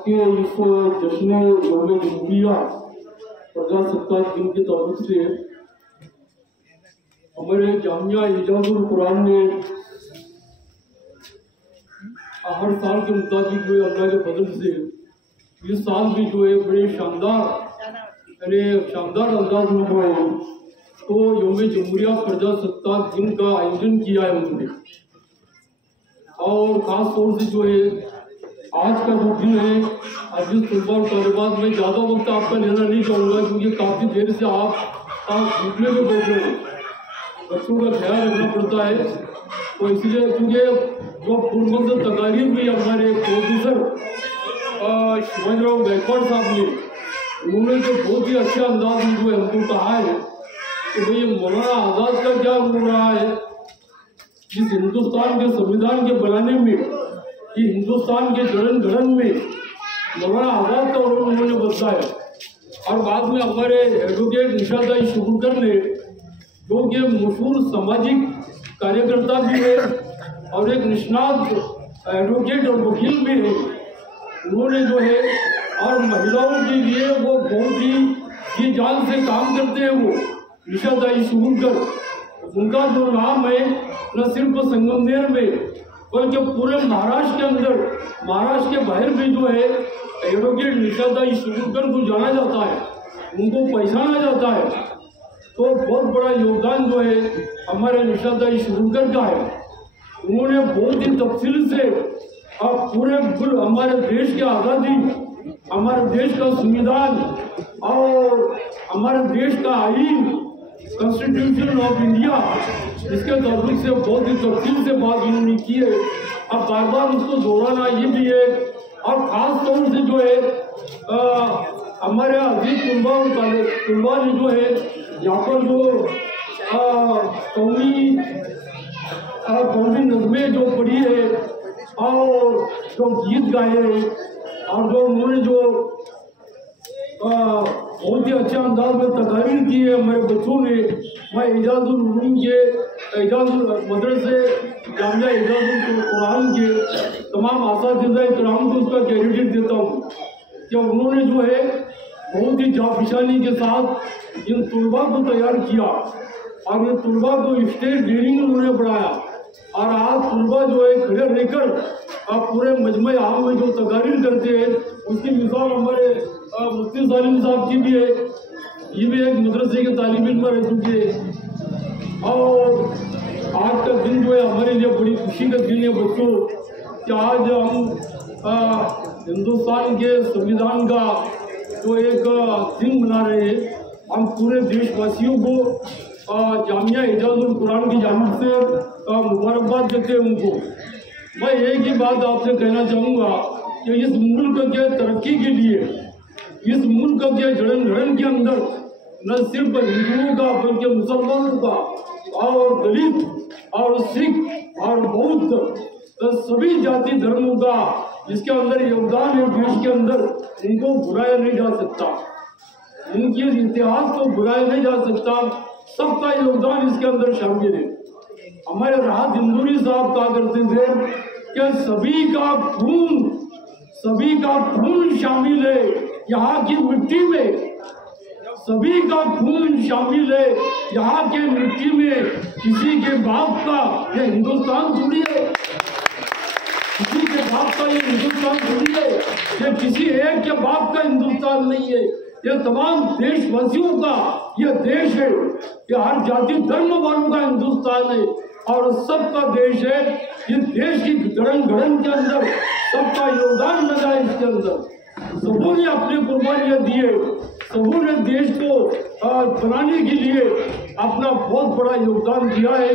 के इस जश्न यौम जमहूरिया प्रजासत्ताक दिन के ताल्लुक से हमारे जामिया इजाजुल कुरान ने हर साल के मुताबिक जो अल्लाह के फजल से इस साल भी जो है बड़े शानदार अंदाज में जो है तो यौम जमहूरिया प्रजासत्ताक दिन का आयोजन किया है उन्होंने। और ख़ास तौर से जो है आज का जो दिन है अजीज तलबा और तालिबात में ज़्यादा वक्त आपका लेना नहीं चाहूँगा क्योंकि काफ़ी देर से आप घूमने में बैठ रहे हैं, बच्चों का ख्याल रखना पड़ता है। तो इसलिए क्योंकि जो पूर्व तकारीर में हमारे प्रोड्यूसर शिवाजीराव गायकवाड़ साहब ने उन्होंने तो बहुत ही अच्छे अंदाज में जो है हमको कहा है कि भाई मौलाना आज़ाद का क्या हो रहा है जिस हिंदुस्तान के संविधान के बनाने में कि हिंदुस्तान के जड़न घड़न में मौलाना आज़ाद का रोल उन्होंने बताया। और बाद में हमारे एडवोकेट निशादाई शुक्र ने जो कि मशहूर सामाजिक कार्यकर्ता भी है और एक निष्णात एडवोकेट और वकील भी है, उन्होंने जो है और महिलाओं के लिए वो बहुत ही जान से काम करते हैं। वो निशादाई शुक्र उनका जो नाम है न सिर्फ संगमनेर में बल्कि पूरे महाराष्ट्र के अंदर, महाराष्ट्र के बाहर भी जो है एडवोकेट निशादाई शुक्र को जाना जाता है, उनको पहचाना जाता है। तो बहुत बड़ा योगदान जो है हमारे निशादाई शुक्र का है। उन्होंने बहुत ही तफसील से अब पूरे हमारे देश की आज़ादी, हमारे देश का संविधान और हमारे देश का आईन कॉन्स्टिट्यूशन ऑफ इंडिया इसके ताल्लुक से बहुत ही तफसील से बात उन्होंने की है। अब बार बार उसको दोहराना ये भी है। और ख़ास तौर से जो है हमारे अजीज तलबा और तलबा ने जो है यहाँ पर जो कौमी नज़में जो पढ़ी है और जो गीत गाए हैं और जो उन्होंने जो बहुत ही अच्छे अंदाज में तकारीर की है हमारे बच्चों ने। मैं इजाजुल उलूम के इजाजुल मदरसे जामिया इजाजुल कुरान के तमाम असातिज़ा इकराम को उसका क्रेडिट देता हूँ कि उन्होंने जो है बहुत ही जाफिशानी के साथ इन तलबा को तैयार किया और इन तलबा को स्टेज डेयरिंग उन्होंने बढ़ाया। और आज तलबा जो है खड़े रहकर आप पूरे मजमे आम में जो तकारीर करते हैं उसकी मिसाल हमारे मुफ्ती सालिम साहब की भी है। ये भी एक मदरसे के तालिब इल्म रह चुके हैं। और आज का दिन जो है हमारे लिए बड़ी खुशी का दिन है बच्चों कि आज हम हिंदुस्तान के संविधान का जो एक दिन मना रहे हैं। हम पूरे देशवासियों को जामिया इजाजुल कुरान की जानिब से मुबारकबाद देते हैं उनको। मैं एक ही बात आपसे कहना चाहूँगा कि इस मुल्क के तरक्की के लिए, इस मुल्क के जड़न घड़न के अंदर न सिर्फ हिंदुओं का बल्कि मुसलमानों का और दलित और सिख और बौद्ध सभी जाति धर्मों का इसके अंदर योगदान है देश के अंदर, इनको भुलाया नहीं जा सकता, इनके इतिहास को भुलाया नहीं जा सकता। सबका योगदान इसके अंदर शामिल है। हमारे राहत इंदौरी साहब कहा करते थे कि सभी का खून शामिल है यहाँ की मिट्टी में, सभी का खून शामिल है यहाँ के मिट्टी में। किसी के बाप का ये हिंदुस्तान थोड़ी है, किसी के बाप का ये हिंदुस्तान थोड़ी है, ये किसी एक के बाप का हिंदुस्तान नहीं है, ये तमाम देशवासियों का ये देश है, ये हर जाति धर्म वालों का हिंदुस्तान है और सबका देश है। इस देश की जड़न घड़न के अंदर सबका योगदान लगा है। इसके अंदर सबों ने अपनी कुर्बानियां दिए, सबों ने देश को बनाने के लिए अपना बहुत बड़ा योगदान दिया है।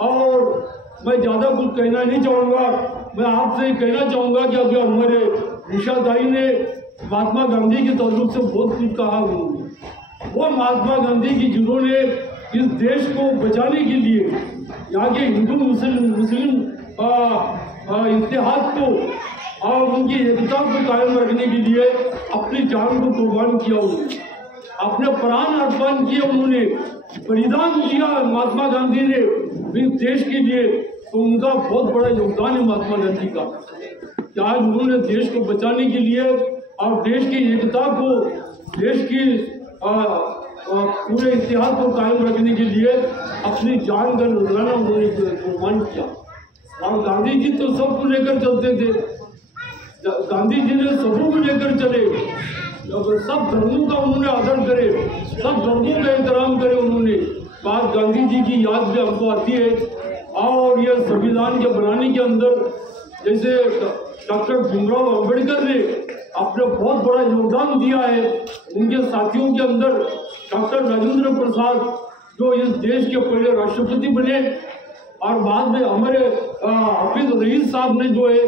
और मैं ज़्यादा कुछ कहना नहीं चाहूँगा, मैं आपसे कहना चाहूँगा कि अभी हमारे निशादाई ने महात्मा गांधी के ताल्लुक से बहुत कुछ कहा। वो महात्मा गांधी की जिन्होंने इस देश को बचाने के लिए यहाँ के हिंदू मुस्लिम इत्तेहाद को और उनकी एकता को कायम रखने के लिए अपनी जान को कुर्बान किया, उन्होंने अपने प्राण अर्पण किए, उन्होंने बलिदान दिया महात्मा गांधी ने। भी देश के लिए, तो उनका बहुत बड़ा योगदान है महात्मा गांधी का, कि आज उन्होंने देश को बचाने के लिए और देश की एकता को, देश की पूरे इतिहास को कायम रखने के लिए अपनी जान का नजराना उन्होंने कुर्बान किया। और गांधी जी तो सबको लेकर चलते थे, गांधी जी ने सबों को लेकर चले, सब धर्मों का उन्होंने आदर करे, सब धर्मों का एहतराम करे उन्होंने। बात गांधी जी की याद भी हमको आती है। और ये संविधान के बनाने के अंदर जैसे डॉक्टर भीमराव अंबेडकर ने अपने बहुत बड़ा योगदान दिया है, उनके साथियों के अंदर डॉक्टर राजेंद्र प्रसाद जो इस देश के पहले राष्ट्रपति बने, और बाद में हमारे हाफिज रईस साहब ने जो है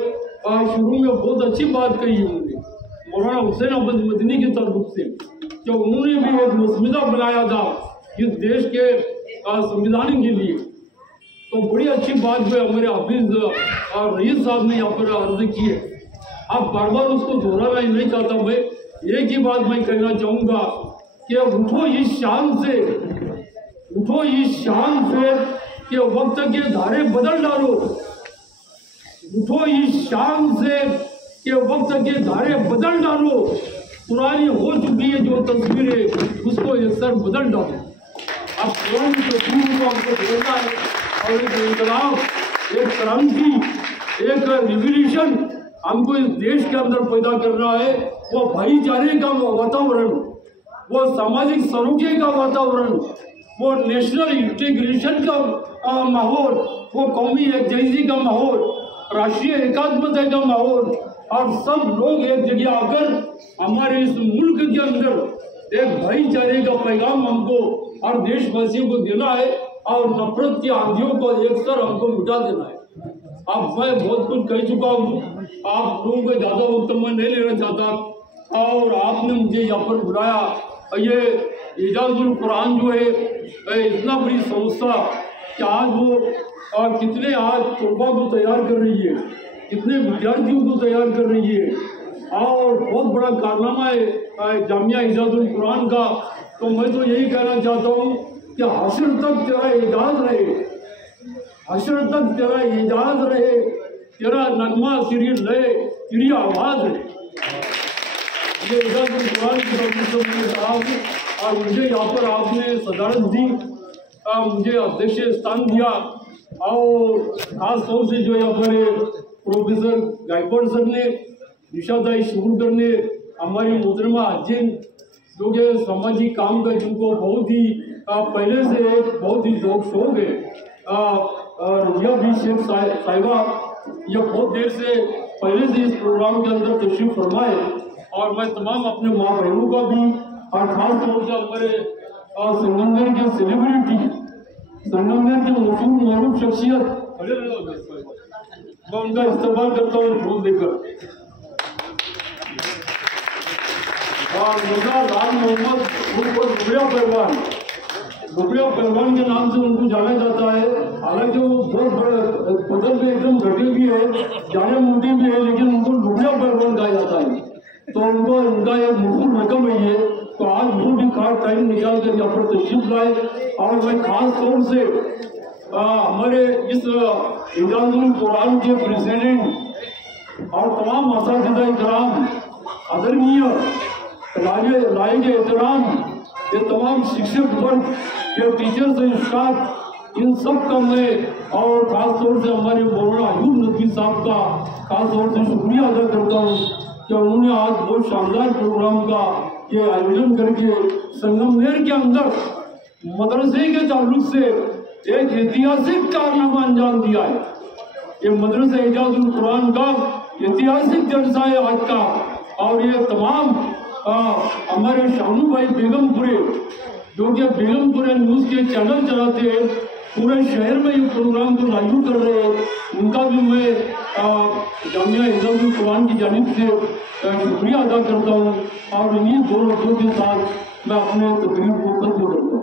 शुरू में बहुत अच्छी बात कही उन्होंने मौलाना हुसैन अहमद मदनी के ताल्लुक से, कि उन्होंने भी एक मसविदा बनाया था इस देश के संविधान के लिए। तो बड़ी अच्छी बात जो है हमारे हाफिज रईस साहब ने यहाँ पर अर्ज की है। अब बार बार उसको दोहराना ही नहीं चाहता मैं, एक ही बात मैं कहना चाहूँगा कि उठो इस शान से, उठो इस शान से कि वक्त के धारे बदल डालो, उठो इस शान से कि वक्त के धारे बदल डालो, पुरानी हो चुकी है जो तस्वीरें उसको एक सर बदल डालो। अब पुरानी तस्वीरों को हमको देखना है और एक इनकलाब, एक क्रांति, एक रिवॉल्यूशन हमको इस देश के अंदर पैदा करना है। वो भाईचारे का वातावरण, वो सामाजिक सरोखे का वातावरण, वो नेशनल इंटीग्रेशन का माहौल, वो कौमी एकजुटता का माहौल, राष्ट्रीय एकात्मता का माहौल, और सब लोग एक जगह आकर हमारे इस मुल्क के अंदर एक भाईचारे का पैगाम हमको और देशवासियों को देना है, और नफरत की आंधियों को एक सर हमको मिटा देना है। अब मैं बहुत कुछ कह चुका हूँ, आप लोगों को ज़्यादा वक्त मैं नहीं लेना चाहता, और आपने मुझे यहाँ पर बुलाया। ये इजाजुल कुरान जो है इतना बड़ी संस्था कि आज वो कितने आज तलबा को तैयार कर रही है, कितने विद्यार्थियों को तैयार कर रही है, और बहुत बड़ा कारनामा है जामिया इजाजुल कुरान का। तो मैं तो यही कहना चाहता हूँ कि हश्र तक तेरा एजाज रहे, हश्र तक तेरा एजाज रहे, तेरा नगमा, तेरी लय, तेरी आवाज़ है। ये इजाजुल कुरान की तरफ से मैंने कहा है, और मुझे यहाँ पर आपने सदारत दी, मुझे अध्यक्ष स्थान दिया, और खास तौर से जो हमारे प्रोफेसर गायकवाड़ सर ने, निशादाई शुरू ने, हमारी मोहतरमा अजीन जो कि सामाजिक काम का जिनको बहुत ही पहले से एक बहुत ही शौक है, रजिया भी शेख साहिबा, यह बहुत देर से पहले से इस प्रोग्राम के अंदर तशरीफ फरमाए, और मैं तमाम अपने माँ बहनों का भी, और खास तौर से हमारे संगमनेर के सेलिब्रिटी, संगमनेर के मशहूर मारूफ शख्सियत, मैं उनका इस्तेमाल करता हूँ फूल देकर। और मुझा लाल मोहम्मद उनको दुबलिया पहलवान के नाम से उनको जाना जाता है। हालांकि वो बहुत बड़े बदल में एकदम घटे भी है, जाने मोटी भी है, लेकिन उनको दुबलिया पहलवान कहा जाता है। तो उनको उनका एक मशहूर रकम है ये। तो आज वो भी खास टाइम निकाल कर यहाँ पर तशरीफ लाए, और मैं खास तौर से हमारे इस इजाजुल कुरान के प्रेसिडेंट और तमाम असातिज़ा इकराम, आदरणीय लाए के एहतराम, ये तमाम शिक्षक वर्ग, ये टीचर्स एंड स्टाफ, इन सब का मैं और खास तौर से हमारे मौलाना अयूब नकवी साहब का खास तौर से शुक्रिया अदा करता हूँ कि उन्होंने आज बहुत शानदार प्रोग्राम का ये आयोजन करके संगमनेर के अंदर मदरसे के ताल्लुक से एक ऐतिहासिक कारनामा अंजाम दिया है। ये मदरसा इजाजुल कुरान का ऐतिहासिक जलसा है आज का, और ये तमाम हमारे शानू भाई बेगमपुरे जो कि बेगमपुरे न्यूज़ के चैनल चलाते हैं, पूरे शहर में ये प्रोग्राम को लाइव कर रहे हैं, उनका भी मैं जामिया इजाजुल कुरान की जानिब से शुक्रिया अदा करता हूँ। और इन्हीं दोनों के साथ मैं अपने तकरीर को खत्म करता हूँ।